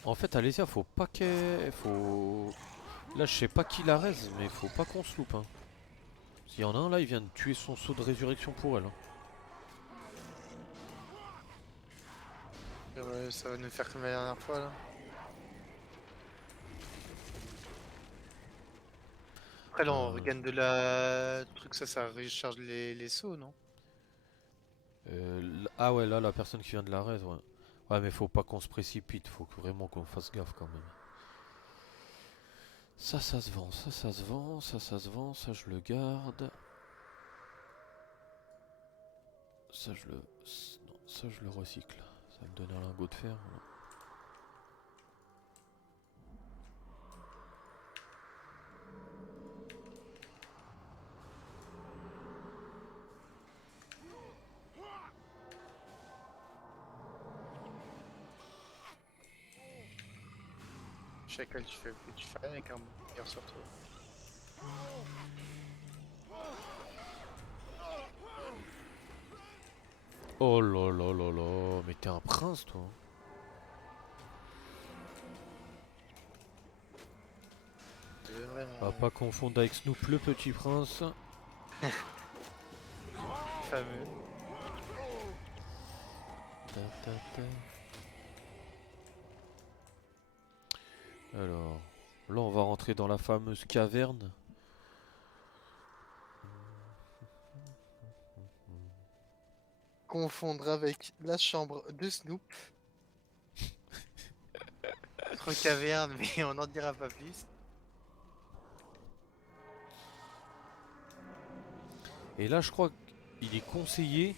En fait, Alésia, faut pas qu'elle... Faut... Là, je sais pas qui la raise, mais faut pas qu'on se loupe. Hein. S'il y en a un là, il vient de tuer son saut de résurrection pour elle. Hein. Ça va nous faire comme la dernière fois là. Après là on regagne de la truc, ça recharge les sauts, non? Ah ouais, là, la personne qui vient de la raise, ouais. Ouais, mais faut pas qu'on se précipite, faut vraiment qu'on fasse gaffe quand même. Ça se vend, ça se vend, ça se vend, ça je le garde. Ça je le... Non, ça je le recycle. Ça me donne un lingot de fer. Voilà. Chacal, tu fais rien avec un tir sur toi. Oh là là là là, mais t'es un prince toi. À pas confondre avec Snoop le petit prince. Fameux. Ta, ta, ta. Alors, là on va rentrer dans la fameuse caverne. Confondre avec la chambre de Snoop. Trop caverne, mais on n'en dira pas plus. Et là je crois qu'il est conseillé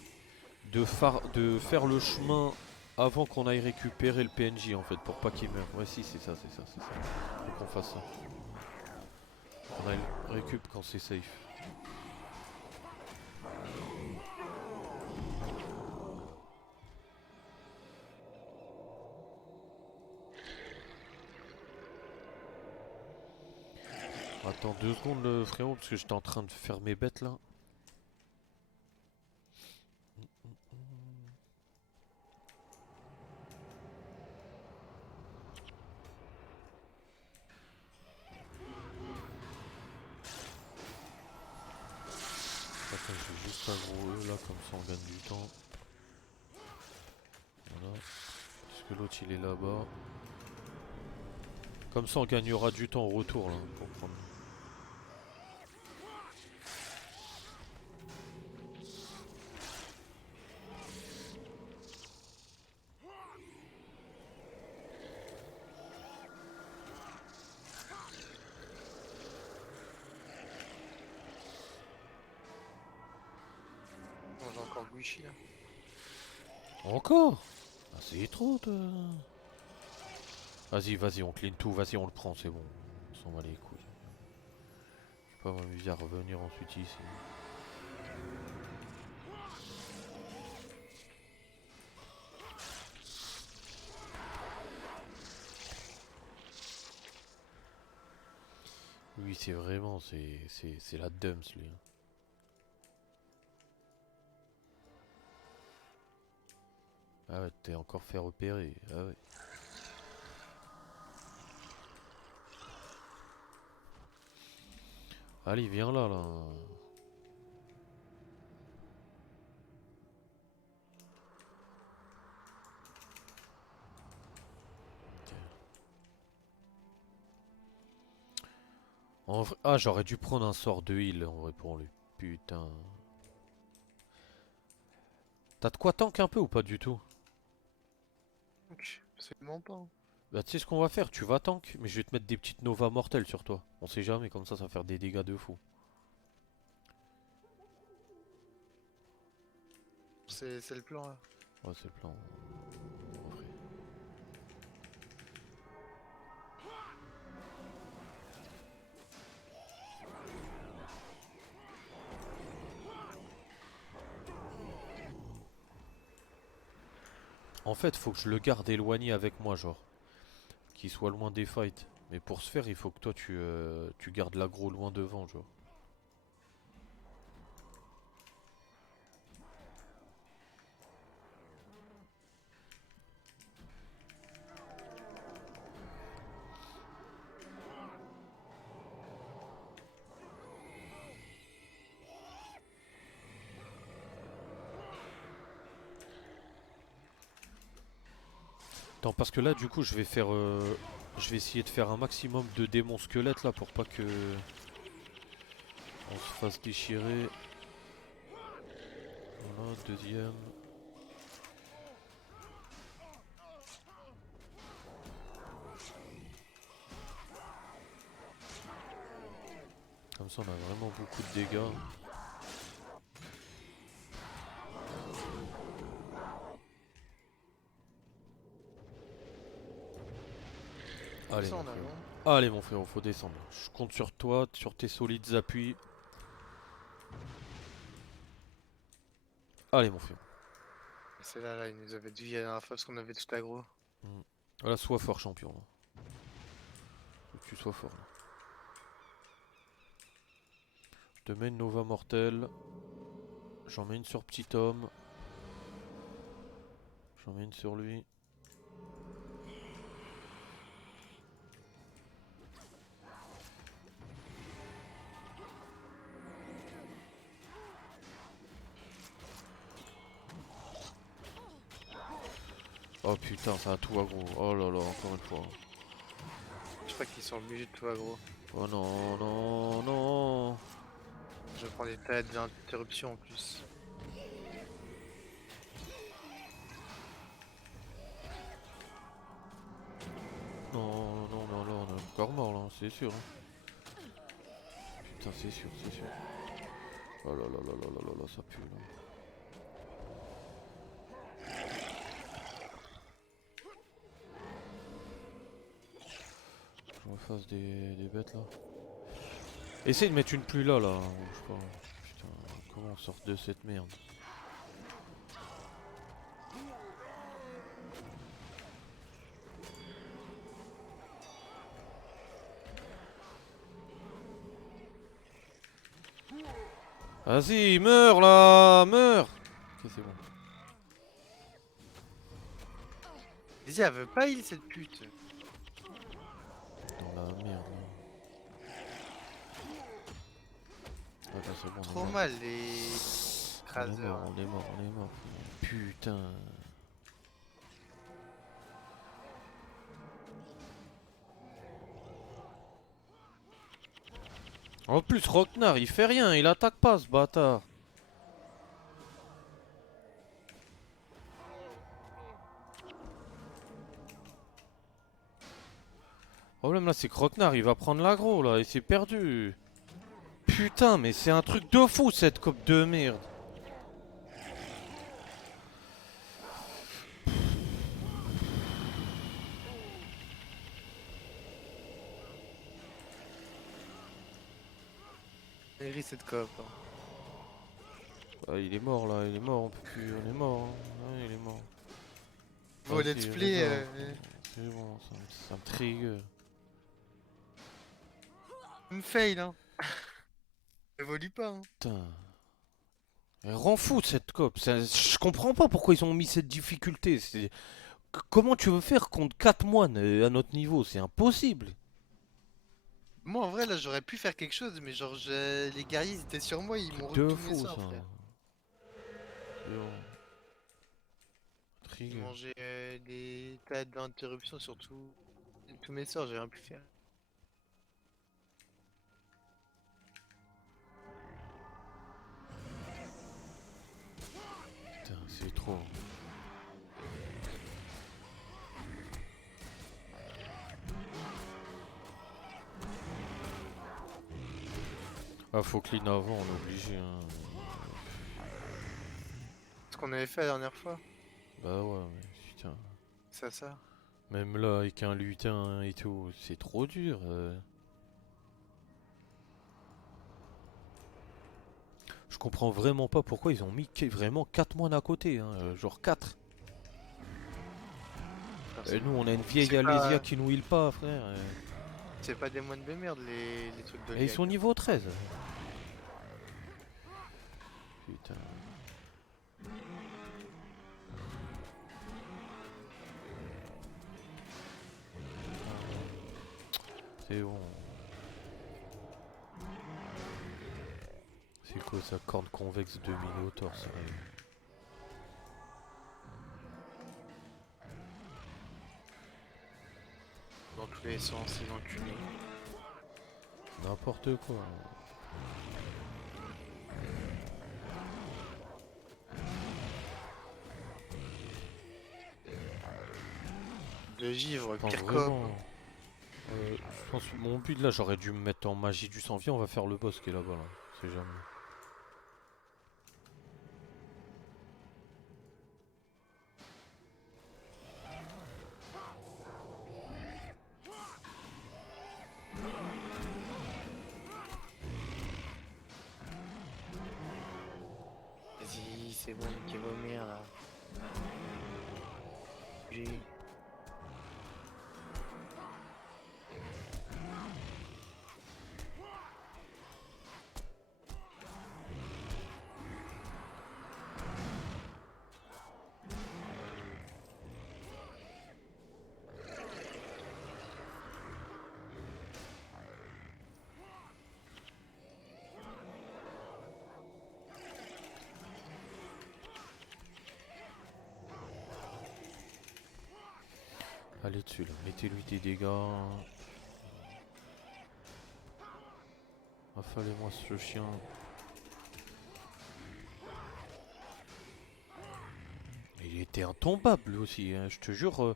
de faire le chemin avant qu'on aille récupérer le PNJ en fait, pour pas qu'il meure. Ouais si c'est ça, c'est ça, c'est ça. Faut qu'on fasse ça. On aille récup quand c'est safe. Attends 2 secondes le frérot, parce que j'étais en train de faire mes bêtes là. Attends, je vais juste aggro eux là, comme ça on gagne du temps. Voilà. Parce que l'autre il est là-bas. Comme ça on gagnera du temps au retour là, pour prendre. Bon, j'ai encore Guichi là. Encore ah, c'est trop toi. Vas-y, vas-y, on clean tout, vas-y, on le prend, c'est bon. On s'en bat les couilles. Je vais pas m'amuser à revenir ensuite ici. Oui, c'est vraiment, c'est la dumps lui. Hein. Ah ouais, t'es encore fait repérer. Ah ouais. Allez, viens là, là. En vrai... Ah, j'aurais dû prendre un sort de heal en vrai pour lui. Putain. T'as de quoi tank un peu ou pas du tout? Donc, absolument pas. Bah tu sais ce qu'on va faire, tu vas tank, mais je vais te mettre des petites Nova mortelles sur toi. On sait jamais, comme ça va faire des dégâts de fou. C'est le plan là. Ouais, c'est le plan. En vrai. En fait, faut que je le garde éloigné avec moi, genre. Qu'il soit loin des fights. Mais pour ce faire, il faut que toi tu gardes l'aggro loin devant, genre. Attends, parce que là, du coup, je vais faire. Je vais essayer de faire un maximum de démons squelettes là pour pas que. On se fasse déchirer. Voilà, deuxième. Comme ça, on a vraiment beaucoup de dégâts. Allez, Ça, mon on a frère. bon. Allez, mon frère, faut descendre. Je compte sur toi, sur tes solides appuis. Allez, mon frère. C'est là, il nous avait dit la dernière fois parce qu'on avait tout aggro. Voilà, sois fort, champion. Là. Faut que tu sois fort. Là. Je te mets une Nova mortelle. J'en mets une sur petit homme. J'en mets une sur lui. Oh putain, ça a tout aggro. Oh là là, encore une fois. Je crois qu'ils sont obligés de tout aggro. Oh non, non, non. Je prends des tas d'interruptions en plus. Non, non, non, non, on est encore mort là, c'est sûr. Hein. Putain, c'est sûr, c'est sûr. Oh là là là là là là là, ça pue là. Je refasse des bêtes là. Essaye de mettre une pluie là, là. Je sais pas. Putain, comment on sort de cette merde? Vas-y, meurs là, meurs. Ok, c'est bon. Vas-y, elle veut pas heal cette pute. Dans la merde. Là. Attends, c'est bon, on est Trop mort. mal les On est craseurs. mort, on est mort, on est mort. Putain. En plus, Rocknar, il fait rien, il attaque pas ce bâtard. Le problème là, c'est que Rocknar, il va prendre l'aggro là, et c'est perdu. Putain, mais c'est un truc de fou cette coupe de merde. Mérite cette coop. Hein. Ah, il est mort là, il est mort, on peut plus, on est mort. Hein. Ouais, il est mort. Vos Vas-y, let's on est play. mort. C'est bon, ça me trigue. Me fail hein. Évolue pas hein. Putain. Elle rend fou cette coop. Je comprends pas pourquoi ils ont mis cette difficulté. Comment tu veux faire contre 4 moines à notre niveau? C'est impossible. Moi en vrai là j'aurais pu faire quelque chose mais genre les guerriers ils étaient sur moi ils m'ont De roulé tous mes fou sorts ça. frère. C'est bon. Ils Trigue. mangeaient des tas d'interruptions sur tous mes sorts, j'ai rien pu faire. Putain, c'est trop. Ah, faut clean avant, on est obligé. Hein. Ce qu'on avait fait la dernière fois, Bah ouais, mais putain. ça. Même là, avec un lutin et tout, c'est trop dur. Je comprends vraiment pas pourquoi ils ont mis vraiment 4 moines à côté. Hein. Genre 4. Enfin, Et nous, on a une vieille c'est Alésia pas- qui nous heal pas, frère. C'est pas des moines de merde les trucs de Et ils Liag. sont niveau 13. Putain. C'est bon. C'est quoi ça? Corne convexe de Minotaur, sérieux. tous les sens, ces enculés. N'importe quoi. De givre, Je pense pire vraiment. com. Je pense que mon but là, j'aurais dû me mettre en magie du sang. Viens, on va faire le boss qui est là-bas. Là. C'est jamais. Vas-y, c'est bon, niquez vos mères là. J'ai- Allez dessus là, mettez-lui des dégâts. Affalez-moi ce chien. Il était intombable lui aussi, hein, je te jure.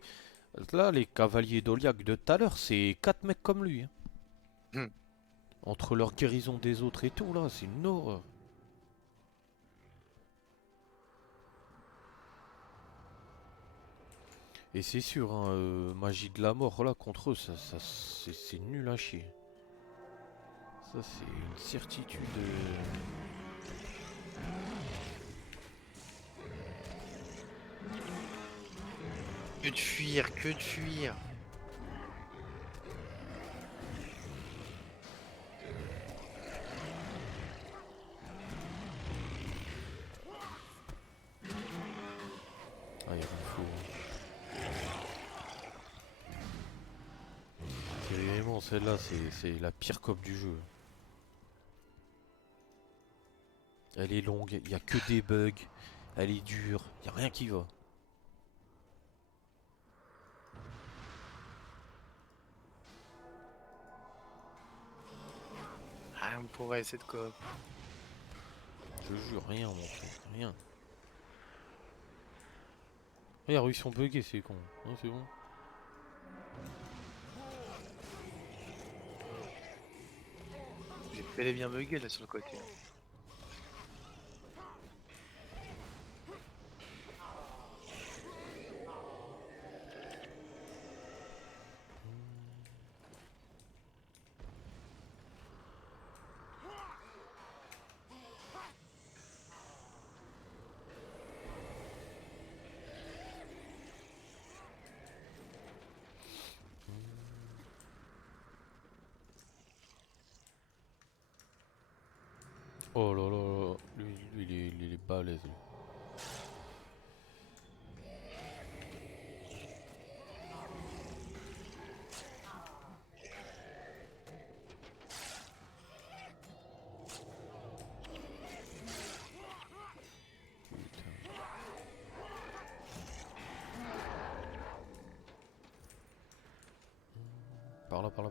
Là, les cavaliers d'Oliac de tout à l'heure, c'est 4 mecs comme lui. Hein. Hmm. Entre leur guérison des autres et tout, là, c'est une horreur. Et c'est sûr, hein, magie de la mort, là, contre eux, c'est nul à chier. Ça, c'est une certitude. Que de fuir, que de fuir. Ah, il y a un fou. Sérieusement, celle-là, c'est la pire cop du jeu. Elle est longue, il n'y a que des bugs. Elle est dure, il n'y a rien qui va. Rien pour elle, cette coop. Je te jure, rien, mon frère, rien. Regarde, ils sont buggés, c'est con. Non, c'est bon. J'ai bel et bien bugué là sur le côté. Oh là là, là. Lui, il est balèze. Lui.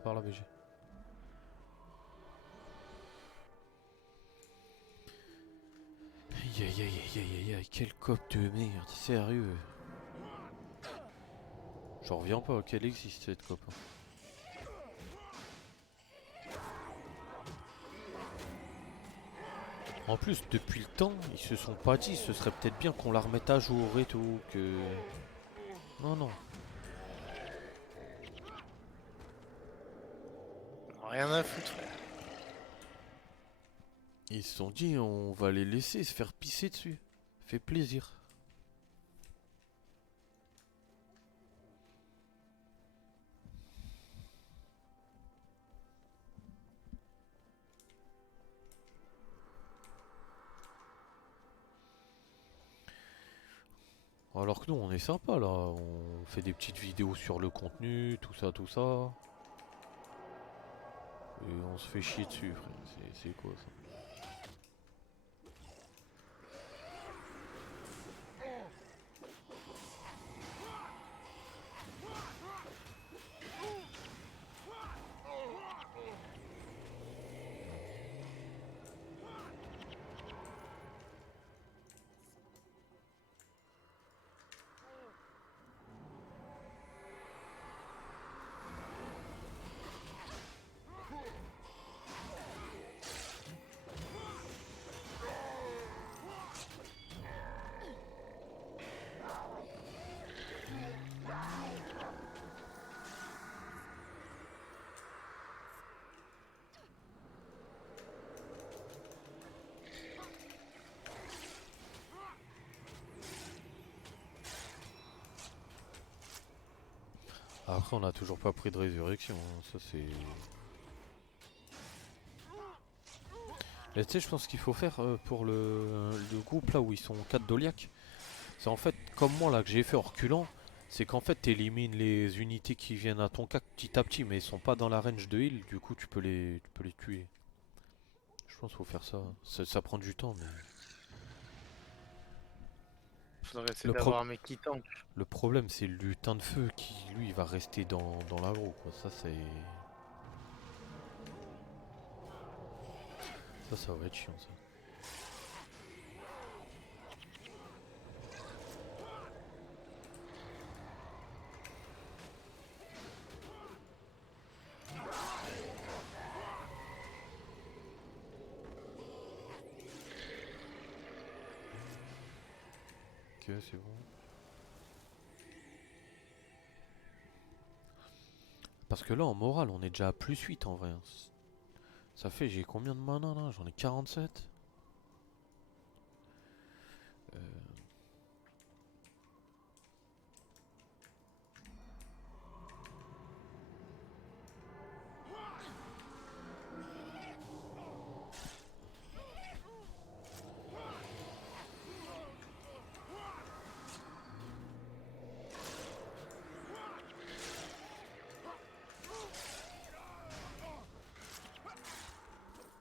Par là, BG. Aïe aïe aïe aïe aïe aïe, quel cop de merde, sérieux. J'en reviens pas qu'elle existe cette cop. Hein. En plus, depuis le temps, ils se sont pas dit, ce serait peut-être bien qu'on la remette à jour et tout, que... Non, non. Rien à foutre. Ils se sont dit, on va les laisser se faire pisser dessus. Fait plaisir. Alors que nous, on est sympa là. On fait des petites vidéos sur le contenu, tout ça, tout ça. Et on se fait chier dessus, frère. C'est quoi ça? Après, on a toujours pas pris de résurrection, hein, ça c'est... Mais tu sais, je pense qu'il faut faire pour le groupe là où ils sont 4 Doliac. C'est en fait, comme moi là que j'ai fait en reculant, c'est qu'en fait t'élimines les unités qui viennent à ton cas petit à petit, mais ils sont pas dans la range de heal, du coup tu peux les tuer. Je pense qu'il faut faire ça. Ça prend du temps, mais... Faudrait essayer Le, d'avoir un mec qui tank. le problème c'est le lutin de feu qui lui va rester dans l'aggro, quoi. Ça va être chiant ça. Ok, c'est bon. Parce que là en morale on est déjà à plus 8 en vrai, hein. Ça fait, j'ai combien de mana là? J'en ai 47. Euh,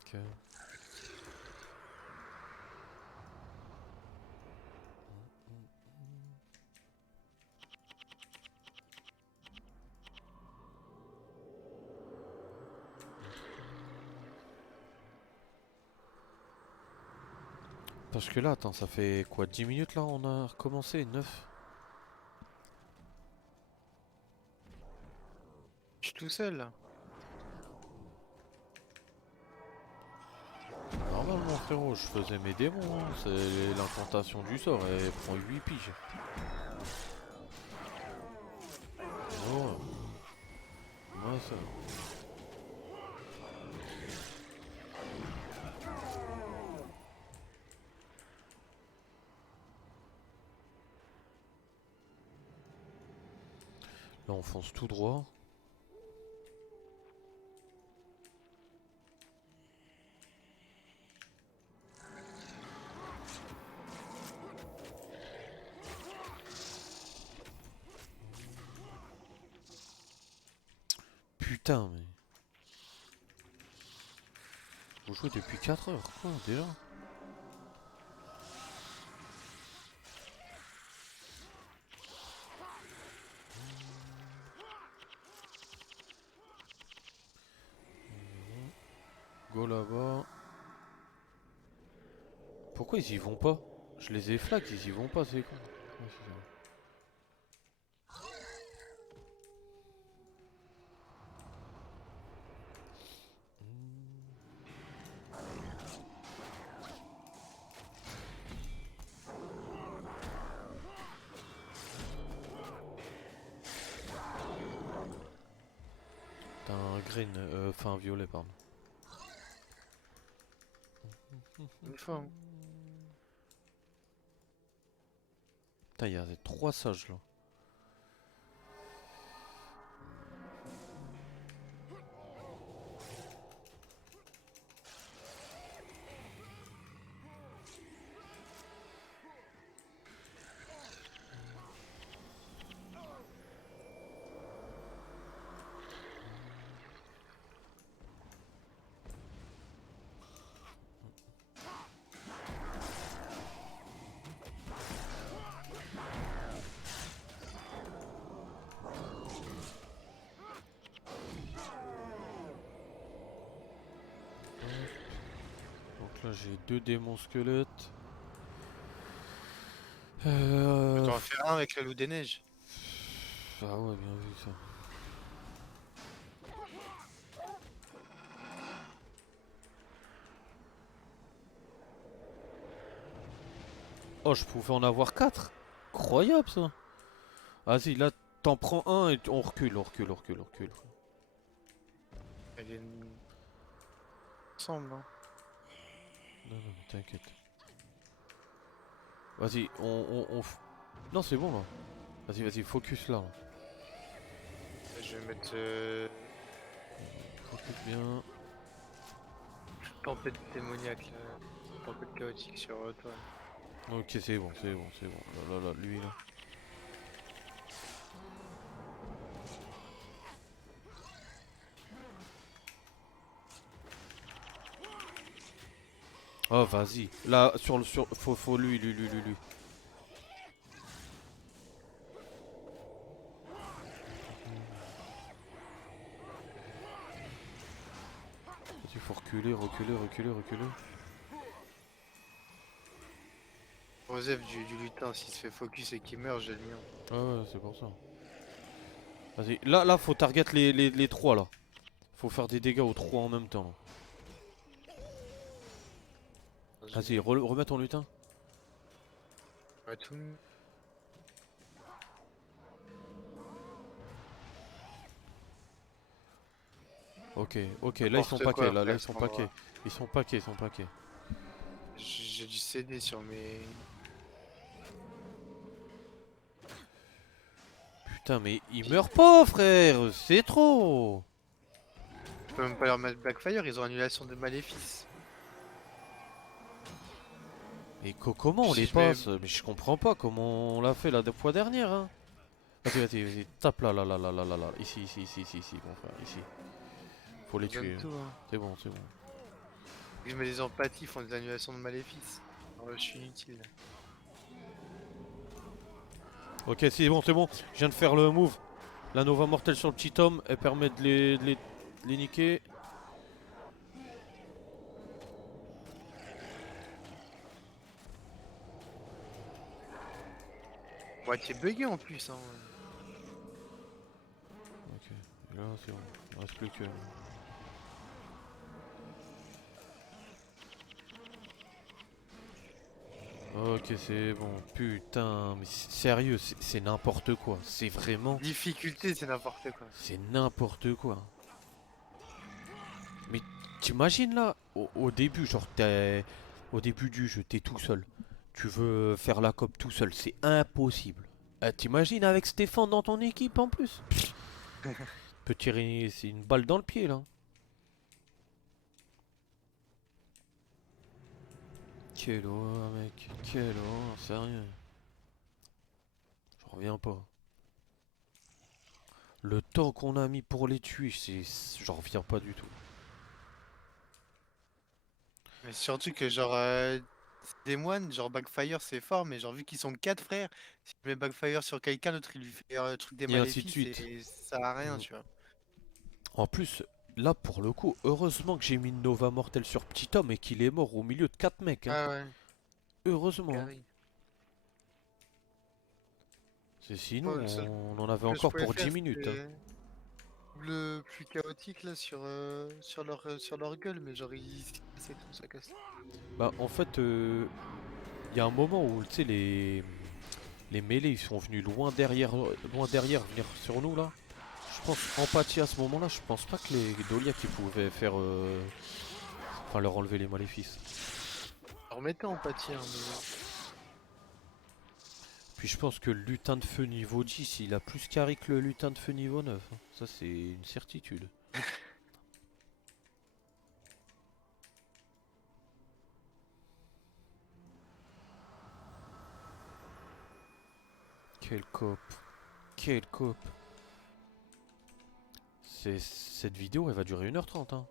ok. Parce que là, attends, ça fait quoi, 10 minutes là on a recommencé? 9? Je suis tout seul là. Normalement frérot, je faisais mes démons, hein. C'est l'incantation du sort, elle prend 8 piges. Oh, moi ça. Là on fonce tout droit. Putain mais... Vous jouez depuis 4 heures, quoi, déjà? Go là-bas. Pourquoi ils y vont pas? Je les ai flag, ils y vont pas, c'est con. Ouais, c'est ça. T'as un green, enfin un violet, pardon. Une fois. Hein. Putain, il y a 3 sages là. Donc là j'ai 2 démons squelettes. Tu en faire un avec le loup des neiges. Ah ouais, bien vu ça. Oh, je pouvais en avoir 4. Incroyable ça. Vas-y, là t'en prends un et on recule, on recule, on recule, on recule. Elle est ensemble. Hein. Non, non, mais t'inquiète. Vas-y, Non, c'est bon là. Vas-y, vas-y, focus là. Je vais mettre Profite bien. tempête démoniaque là. Tempête chaotique sur toi. Ok, c'est bon, c'est bon, c'est bon. Là, là, là, lui là. Oh, vas-y. Là, faut lui. Il faut reculer. Joseph du lutin, s'il se fait focus et qu'il meurt, je le lion. Ah ouais, c'est pour ça. Vas-y, là, faut target les trois là. Faut faire des dégâts aux trois en même temps. Vas-y, remets ton lutin. Ouais, tout. Ok, là ils sont N'importe paquets, quoi, là frère, ils sont sans paquets. moi. Ils sont paquets. J'ai dû céder sur mes. Putain, mais ils meurent pas, frère. C'est trop. Je peux même pas leur mettre Backfire, ils ont annulation de maléfice. Et comment on Si les je mets- passe? Mais je comprends pas comment on l'a fait la fois dernière, hein. Vas-y, tape là. Ici, mon frère, ici. Faut les je donne tuer. tout, hein. C'est bon. Si je mets des empathies, ils font des annulations de maléfices. Alors, je suis inutile. Ok, c'est bon. Je viens de faire le move. La Nova Mortelle sur le petit homme, elle permet de les niquer. Moitié bugué en plus, hein. Ok, et là c'est bon. Il reste plus que. Ok, c'est bon. Putain, mais sérieux, c'est n'importe quoi. C'est vraiment. Difficulté, c'est n'importe quoi. C'est n'importe quoi. Mais t'imagines là, au début, genre au début du jeu, t'es tout seul. Tu veux faire la COP tout seul, c'est impossible. T'imagines avec Stéphane dans ton équipe en plus. Peut tirer, c'est une balle dans le pied là. Quelle horreur mec, quelle horreur, sérieux. Je reviens pas. Le temps qu'on a mis pour les tuer, j'en reviens pas du tout. Mais surtout que genre des moines, genre Backfire c'est fort, mais genre vu qu'ils sont 4 frères, si tu mets Backfire sur quelqu'un, l'autre il lui fait le truc des Et ainsi de maléfices suite. et ça sert à rien, Mm. tu vois. En plus, là pour le coup, heureusement que j'ai mis une Nova Mortelle sur Petit Homme et qu'il est mort au milieu de 4 mecs. Hein. Ah ouais, Heureusement. Hein. carré. Sinon, Ouais, le seul on en avait que je encore pouvais pour 10 faire minutes. Hein. c'était le plus chaotique là sur leur gueule, mais genre c'est tout, ça casse. Bah, en fait, il y a un moment où tu sais, les mêlés ils sont venus loin derrière venir sur nous là. Je pense empathie à ce moment-là, je pense pas que les Doliacs qui pouvaient faire. Enfin, leur enlever les maléfices. Remettez empathie, hein, mais... Puis je pense que le lutin de feu niveau 10, il a plus carré que le lutin de feu niveau 9. Hein. Ça, c'est une certitude. Quel cop. Quel cop. Cette vidéo, elle va durer 1h30. Hein.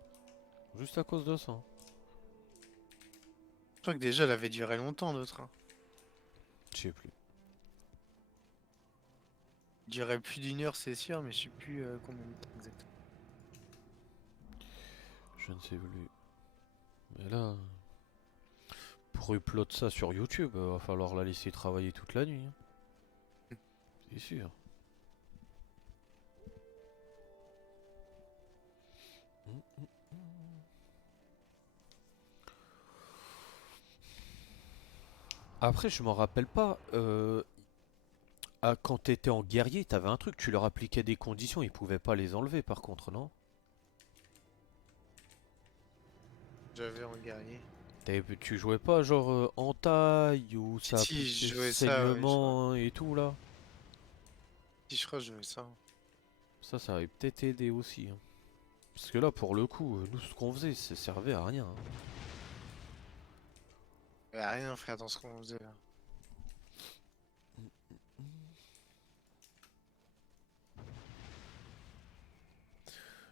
Juste à cause de ça. Je crois que déjà elle avait duré longtemps d'autres. Hein. Je sais plus. Elle durait plus d'1 heure c'est sûr, mais je sais plus combien de temps exactement. Je ne sais plus. Mais là, pour upload ça sur YouTube, va falloir la laisser travailler toute la nuit. Hein. C'est sûr. Après, je m'en rappelle pas. Quand t'étais en guerrier, t'avais un truc, tu leur appliquais des conditions, ils pouvaient pas les enlever par contre, non? J'avais en guerrier. Tu jouais pas genre en taille ou ça Si, je appliquait jouais ça, ouais, saignement et tout là? Si, je crois que je jouais ça. Ça avait peut-être aidé aussi, hein. Parce que là, pour le coup, nous, ce qu'on faisait, ça servait à rien, hein. Y'a rien, frère, dans ce qu'on faisait là.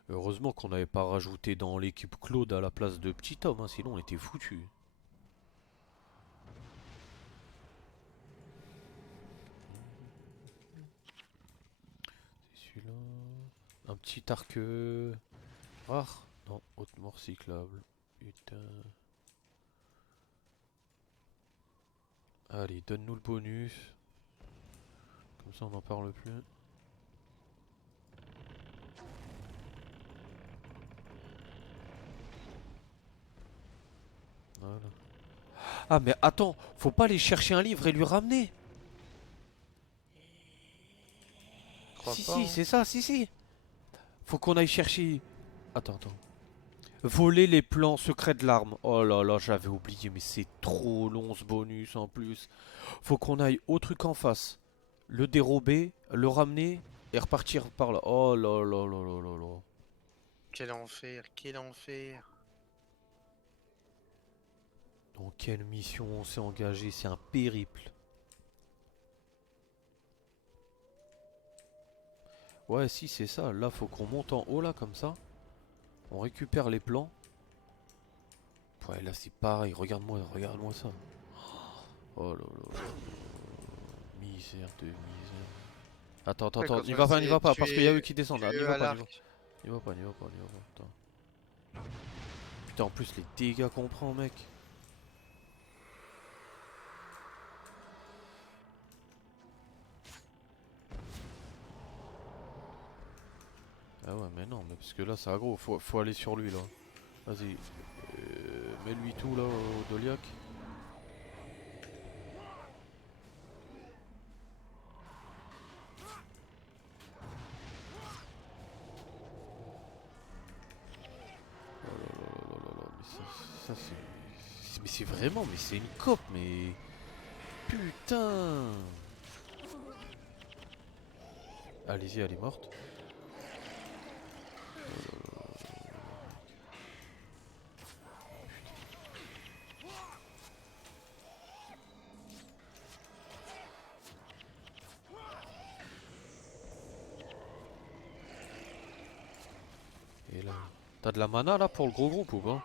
Heureusement qu'on n'avait pas rajouté dans l'équipe Claude à la place de Petit Homme, hein, sinon on était foutus. C'est celui-là. Un petit arc rare. Non, hautement recyclable. Putain. Allez, donne-nous le bonus. Comme ça on n'en parle plus. Voilà. Ah mais attends, faut pas aller chercher un livre et lui ramener. Je crois Si pas, si, hein. c'est ça, si si. Faut qu'on aille chercher. Attends, attends. Voler les plans secrets de l'arme. Oh là là, j'avais oublié, mais c'est trop long ce bonus en plus. Faut qu'on aille au truc en face. Le dérober, le ramener et repartir par là. Oh là là là là là là. Quel enfer, quel enfer. Dans quelle mission on s'est engagé? C'est un périple. Ouais, si, c'est ça. Là, faut qu'on monte en haut, là, comme ça. On récupère les plans. Ouais, là, c'est pareil. Regarde-moi ça. Oh là là là là. Misère de misère. Attends, Ouais, attends, quand n'y on va pas, n'y s'est va pas, parce qu'il y a eux tué, qui descendent. Ah, tué n'y eux va à pas, n'y va l'arc. n'y va pas, n'y va pas, n'y va pas. Attends. Putain, en plus, les dégâts qu'on prend, mec. Ah ouais, mais non, mais parce que là, c'est aggro. Faut aller sur lui, là. Vas-y. Mets-lui tout, là, au Doliac. Oh là là là là là là, mais ça mais c'est vraiment, mais c'est une cope, mais... Putain. Allez-y, elle est morte. Et là... T'as de la mana, là, pour le gros groupe ou pas?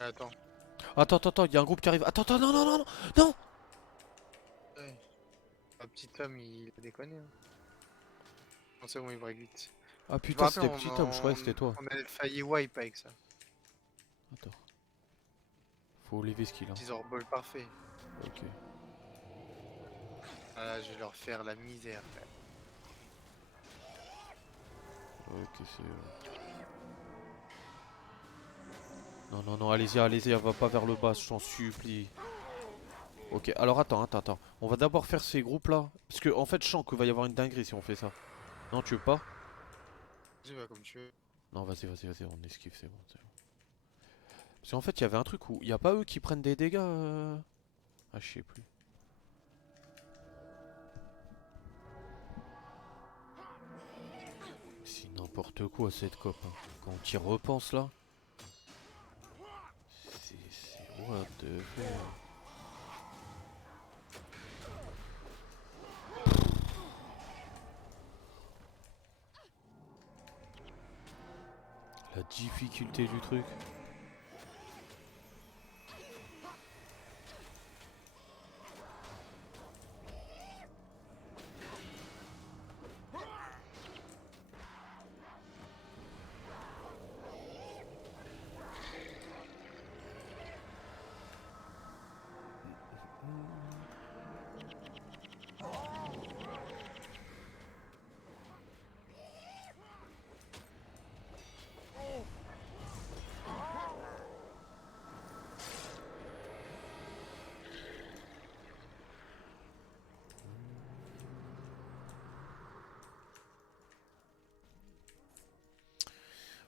Attends. Attends, attends, attends, il y a un groupe qui arrive. Attends, attends, non, non, non, non, non. Ouais. Un petit homme, il a déconné, hein. Non, c'est bon, il break vite. Ah Je me putain, rappelle, c'était Petit Homme, je croyais que c'était toi. on avait failli wipe avec ça. Attends. Faut lever ce qu'il a. Petit ball parfait. Ok. Ah, je vais leur faire la misère, frère. Ok, c'est... Non, non, non, allez-y, allez-y, va pas vers le bas, je t'en supplie. Ok, alors attends. On va d'abord faire ces groupes là. Parce que en fait, je sens qu'il va y avoir une dinguerie si on fait ça. Non, tu veux pas? Vas-y, va comme tu veux. Non, vas-y, on esquive, c'est bon, c'est bon. Parce qu'en fait, il y avait un truc où il y a pas eux qui prennent des dégâts. Ah, je sais plus. C'est n'importe quoi cette cope, hein. Quand tu y repenses là. C'est what the fuck. La difficulté du truc.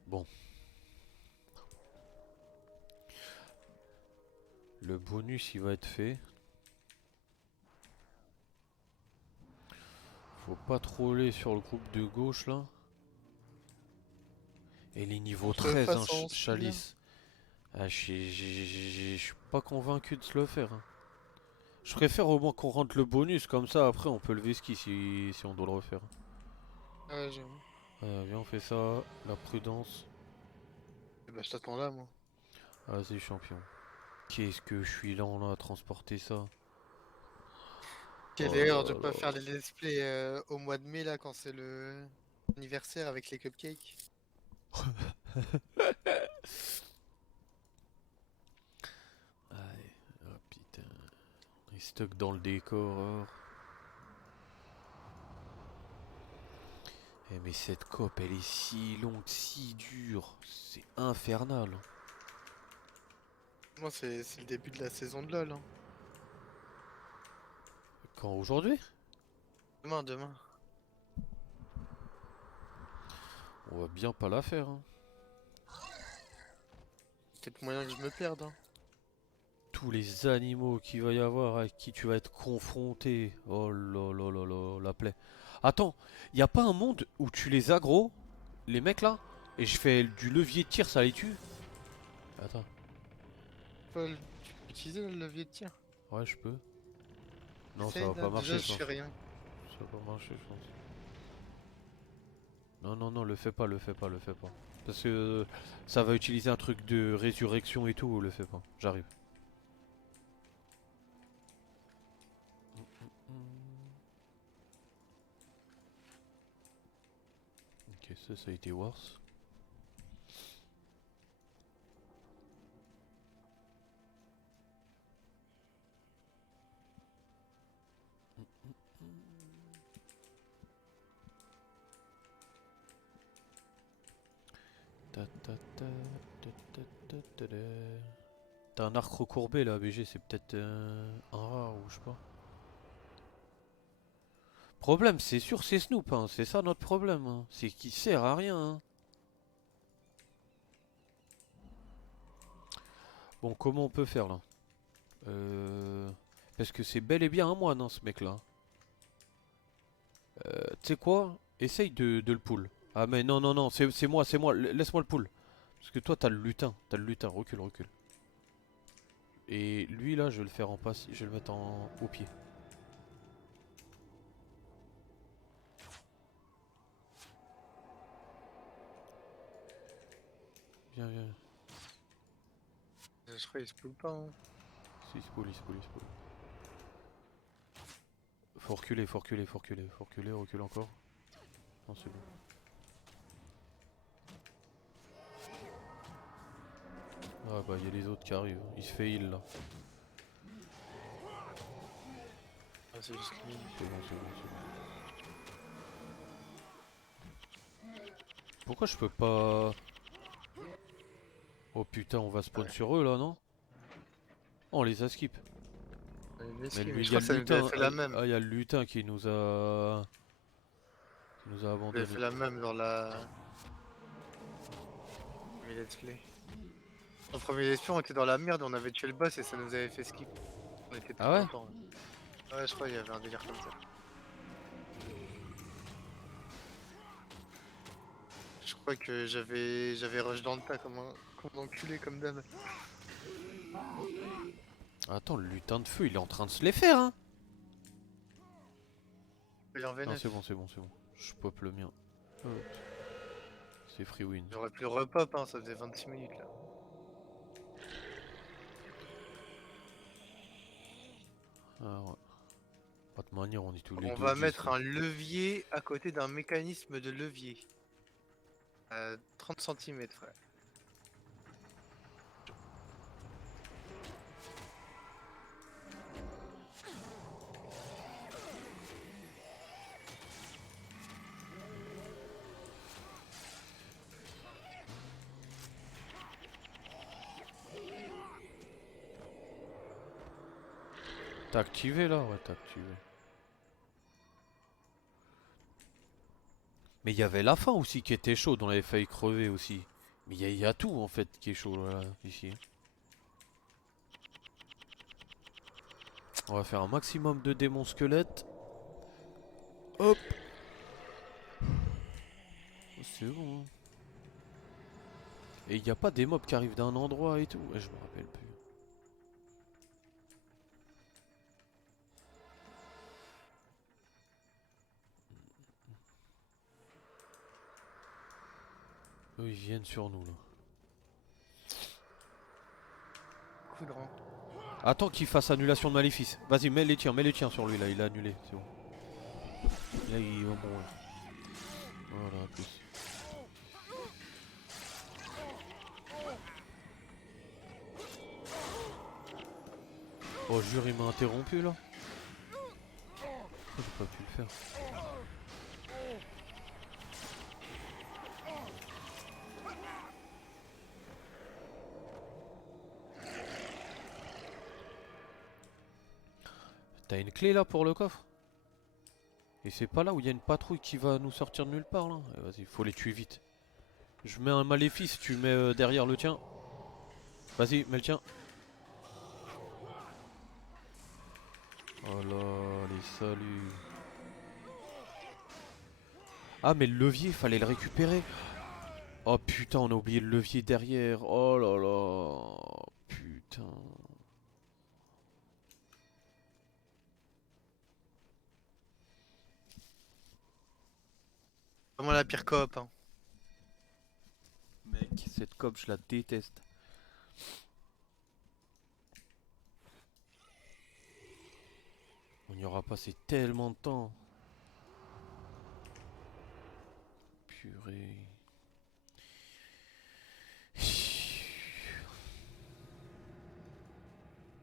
Bon. Le bonus il va être fait. Faut pas troller sur le groupe de gauche là. Et les niveaux On se 13, hein, fasse en Chalice. Ah, je suis pas convaincu de se le faire, hein. Je préfère au moins qu'on rentre le bonus, comme ça après on peut le vesquy si on doit le refaire. Ouais, j'avoue. Viens, on fait ça, la prudence. Eh bah, je t'attends là, moi. Vas-y, champion. Qu'est-ce que je suis lent là à transporter ça. Quelle Oh erreur de là pas là. faire les let's play au mois de mai, là, quand c'est le anniversaire avec les cupcakes. Aïe, oh putain. Il stock dans le décor. Eh mais cette cope elle est si longue, si dure. C'est infernal. Moi, c'est le début de la saison de LoL. Hein. Quand aujourd'hui? Demain. On va bien pas la faire, hein. Peut-être moyen que je me perde. Hein. Tous les animaux qu'il va y avoir avec qui tu vas être confronté. Oh là là là là, la plaie. Attends, y a pas un monde où tu les aggro, les mecs là, et je fais du levier de tir, ça les tue? Attends, Paul, tu peux utiliser le levier de tir? ouais, je peux. Non, ça Essaye, va là. pas marcher, Déjà, je je pense. fais rien. Ça va pas marcher, je pense. Non, non, non, le fais pas, le fais pas, le fais pas. Parce que ça va utiliser un truc de résurrection et tout, le fais pas. J'arrive. Ok, ça a été worse. Ta, ta, ta, ta, ta, ta, ta, ta. T'as un arc recourbé là, BG, c'est peut-être un rare ou je sais pas. Problème, c'est sûr, c'est Snoop, hein. C'est ça notre problème, hein. C'est qu'il sert à rien, hein. Bon, comment on peut faire là? Parce que c'est bel et bien un moine, hein, ce mec-là. Tu sais quoi? Essaye de le pull. Ah mais non, non, non, c'est moi, c'est moi. Laisse-moi le pull. Parce que toi, t'as le lutin. T'as le lutin. Recule, recule. Et lui, là, je vais le faire en passe. Je vais le mettre au pied. Viens, viens. Je crois qu'il se peut pas. Hein. Si, il se pull, il se pull, il se pull. Faut reculer, faut reculer, faut reculer. Faut reculer, recule encore. Non, c'est bon. Ah bah, il y a les autres qui arrivent. Il se fait heal là. Ah, c'est juste lui. C'est bon, c'est bon, c'est bon. Pourquoi je peux pas... Oh putain, on va spawn sur eux là, non? Oh, on les a skip. Mais lui, Je il y a crois que ça le nous avait lutin. fait la même. Ah, il y a le lutin qui nous a... Qui nous a On avait abandonné. fait la même dans la... Mais let's play. En premier let's play, on était dans la merde, on avait tué le boss et ça nous avait fait skip. On était Ah ouais? contents. Ouais, je crois qu'il y avait un délire comme ça. Je crois que j'avais rush dans le tas comme un enculé comme d'hab. Attends, le lutin de feu, il est en train de se les faire, hein? Il est en Non, V9. c'est bon, c'est bon, c'est bon. Je pop le mien. Hop. C'est free win. J'aurais pu le repop, hein, ça faisait 26 minutes là. Ah ouais. Pas de manière, on est tous les On deux. va 10, mettre là. un levier à côté d'un mécanisme de levier. À 30 cm, frère. T'as activé là? Ouais, t'as activé. Mais il y avait la fin aussi qui était chaud, on avait failli crever aussi. Mais il y a tout en fait qui est chaud là, ici. On va faire un maximum de démons squelettes. Hop. C'est bon. Hein. Et il y a pas des mobs qui arrivent d'un endroit et tout. Ouais, je me rappelle plus. Eux, ils viennent sur nous là. Coup de rang. Attends qu'il fasse annulation de maléfice. Vas-y, mets les tiens sur lui là, il a annulé, c'est bon. Là, il va mourir. Voilà, en plus. Oh, jure, il m'a interrompu là. Pourquoi j'ai pas pu le faire? T'as une clé là pour le coffre? Et c'est pas là où il y a une patrouille qui va nous sortir de nulle part là? Vas-y, faut les tuer vite. Je mets un maléfice, tu mets derrière le tien. Vas-y, mets le tien. Oh là, les saluts. Ah mais le levier, fallait le récupérer. Oh putain, on a oublié le levier derrière. Oh là là. Putain. Vraiment la pire coop, hein. Mec, cette coop, je la déteste. On y aura passé tellement de temps. Purée.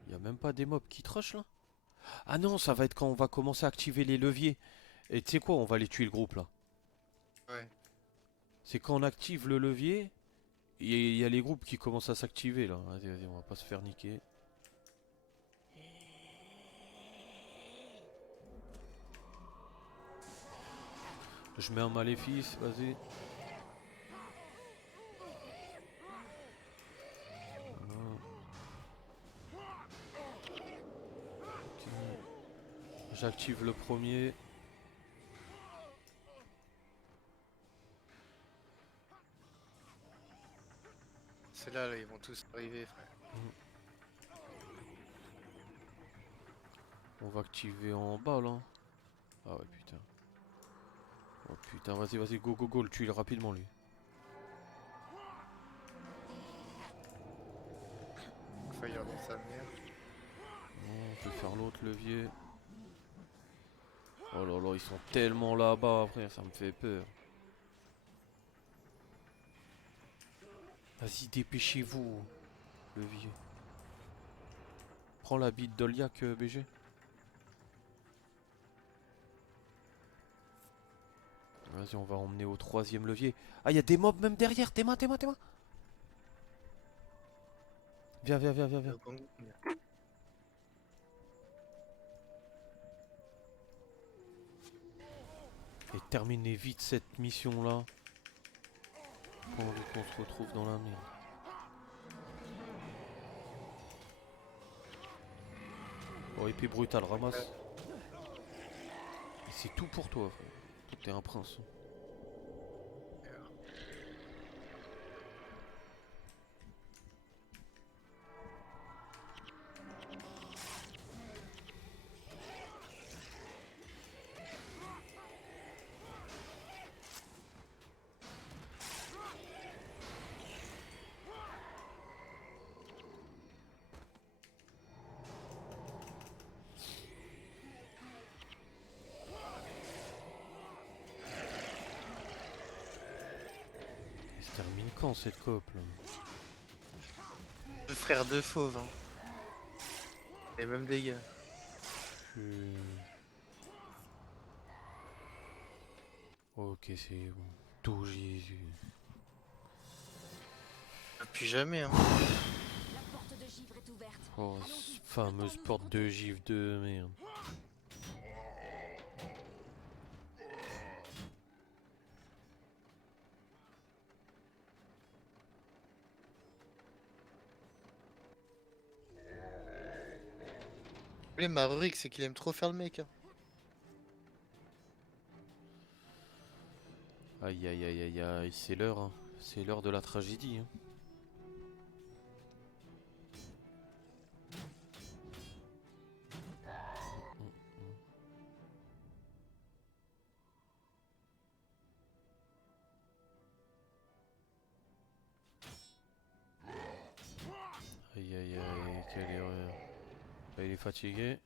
Y a même pas des mobs qui trushent là? Ah non, ça va être quand on va commencer à activer les leviers. Et tu sais quoi, on va les tuer le groupe là. Ouais. C'est quand on active le levier, il y a les groupes qui commencent à s'activer là. Vas-y, vas-y, on va pas se faire niquer. Je mets un maléfice, vas-y. J'active le premier. C'est là, ils vont tous arriver, frère. On va activer en bas là. Ah ouais, putain. Oh putain, vas-y, vas-y, go, go, go, le tue rapidement lui. Fire dans sa mère. On peut faire l'autre levier. Oh là là, ils sont tellement là-bas, frère, ça me fait peur. Vas-y, dépêchez-vous, levier. Prends la bite d'Oliac, BG. Vas-y, on va emmener au troisième levier. Ah, il y a des mobs même derrière. Tes mains, tes mains, tes mains. Viens, viens, viens, viens, viens. Et terminez vite cette mission là. Pas envie qu'on se retrouve dans la merde. Oh, épée brutale, ramasse. Et c'est tout pour toi, frère. Toi, t'es un prince. Il se termine quand cette coop là? Deux frères de fauves, hein. Les mêmes dégâts. Ok, c'est bon. Tout Jésus. Plus jamais, hein. La porte de givre est ouverte. Oh, Allons-y, fameuse attends-nous porte du de côté. givre de merde. Le problème à Rurik, c'est qu'il aime trop faire le mec, hein. Aïe aïe aïe aïe aïe, c'est l'heure, hein. C'est l'heure de la tragédie, hein. Aïe aïe aïe, quelle erreur. Là, il est fatigué.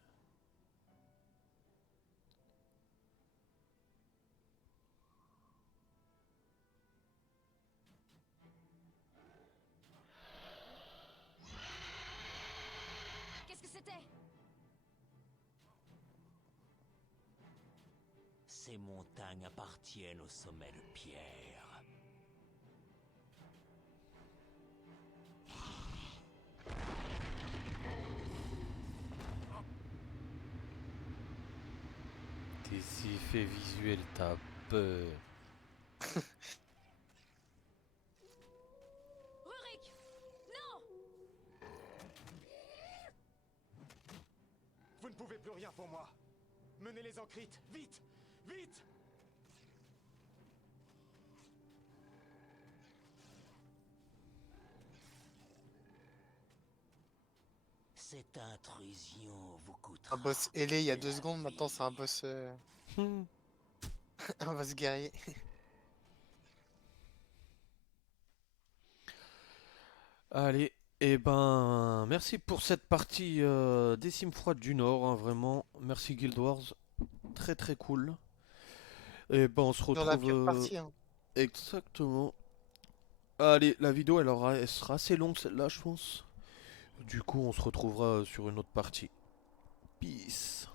Qu'est-ce que c'était? Ces montagnes appartiennent au sommet de pierre. Tes effets visuels, t'as peur. Rurik! Non! Vous ne pouvez plus rien pour moi. Menez-les en Crite, vite! Vite! Cette intrusion vous coûtera. Un boss ailé il y a 2 la secondes, maintenant c'est un vie. boss, un boss guerrier. Allez, et ben, merci pour cette partie des Cimes froides du Nord, hein, vraiment. Merci Guild Wars, très très cool. Et ben, on se Dans la retrouve pire partie, hein. exactement. Allez, la vidéo elle sera assez longue celle-là, je pense. Du coup, on se retrouvera sur une autre partie. Peace.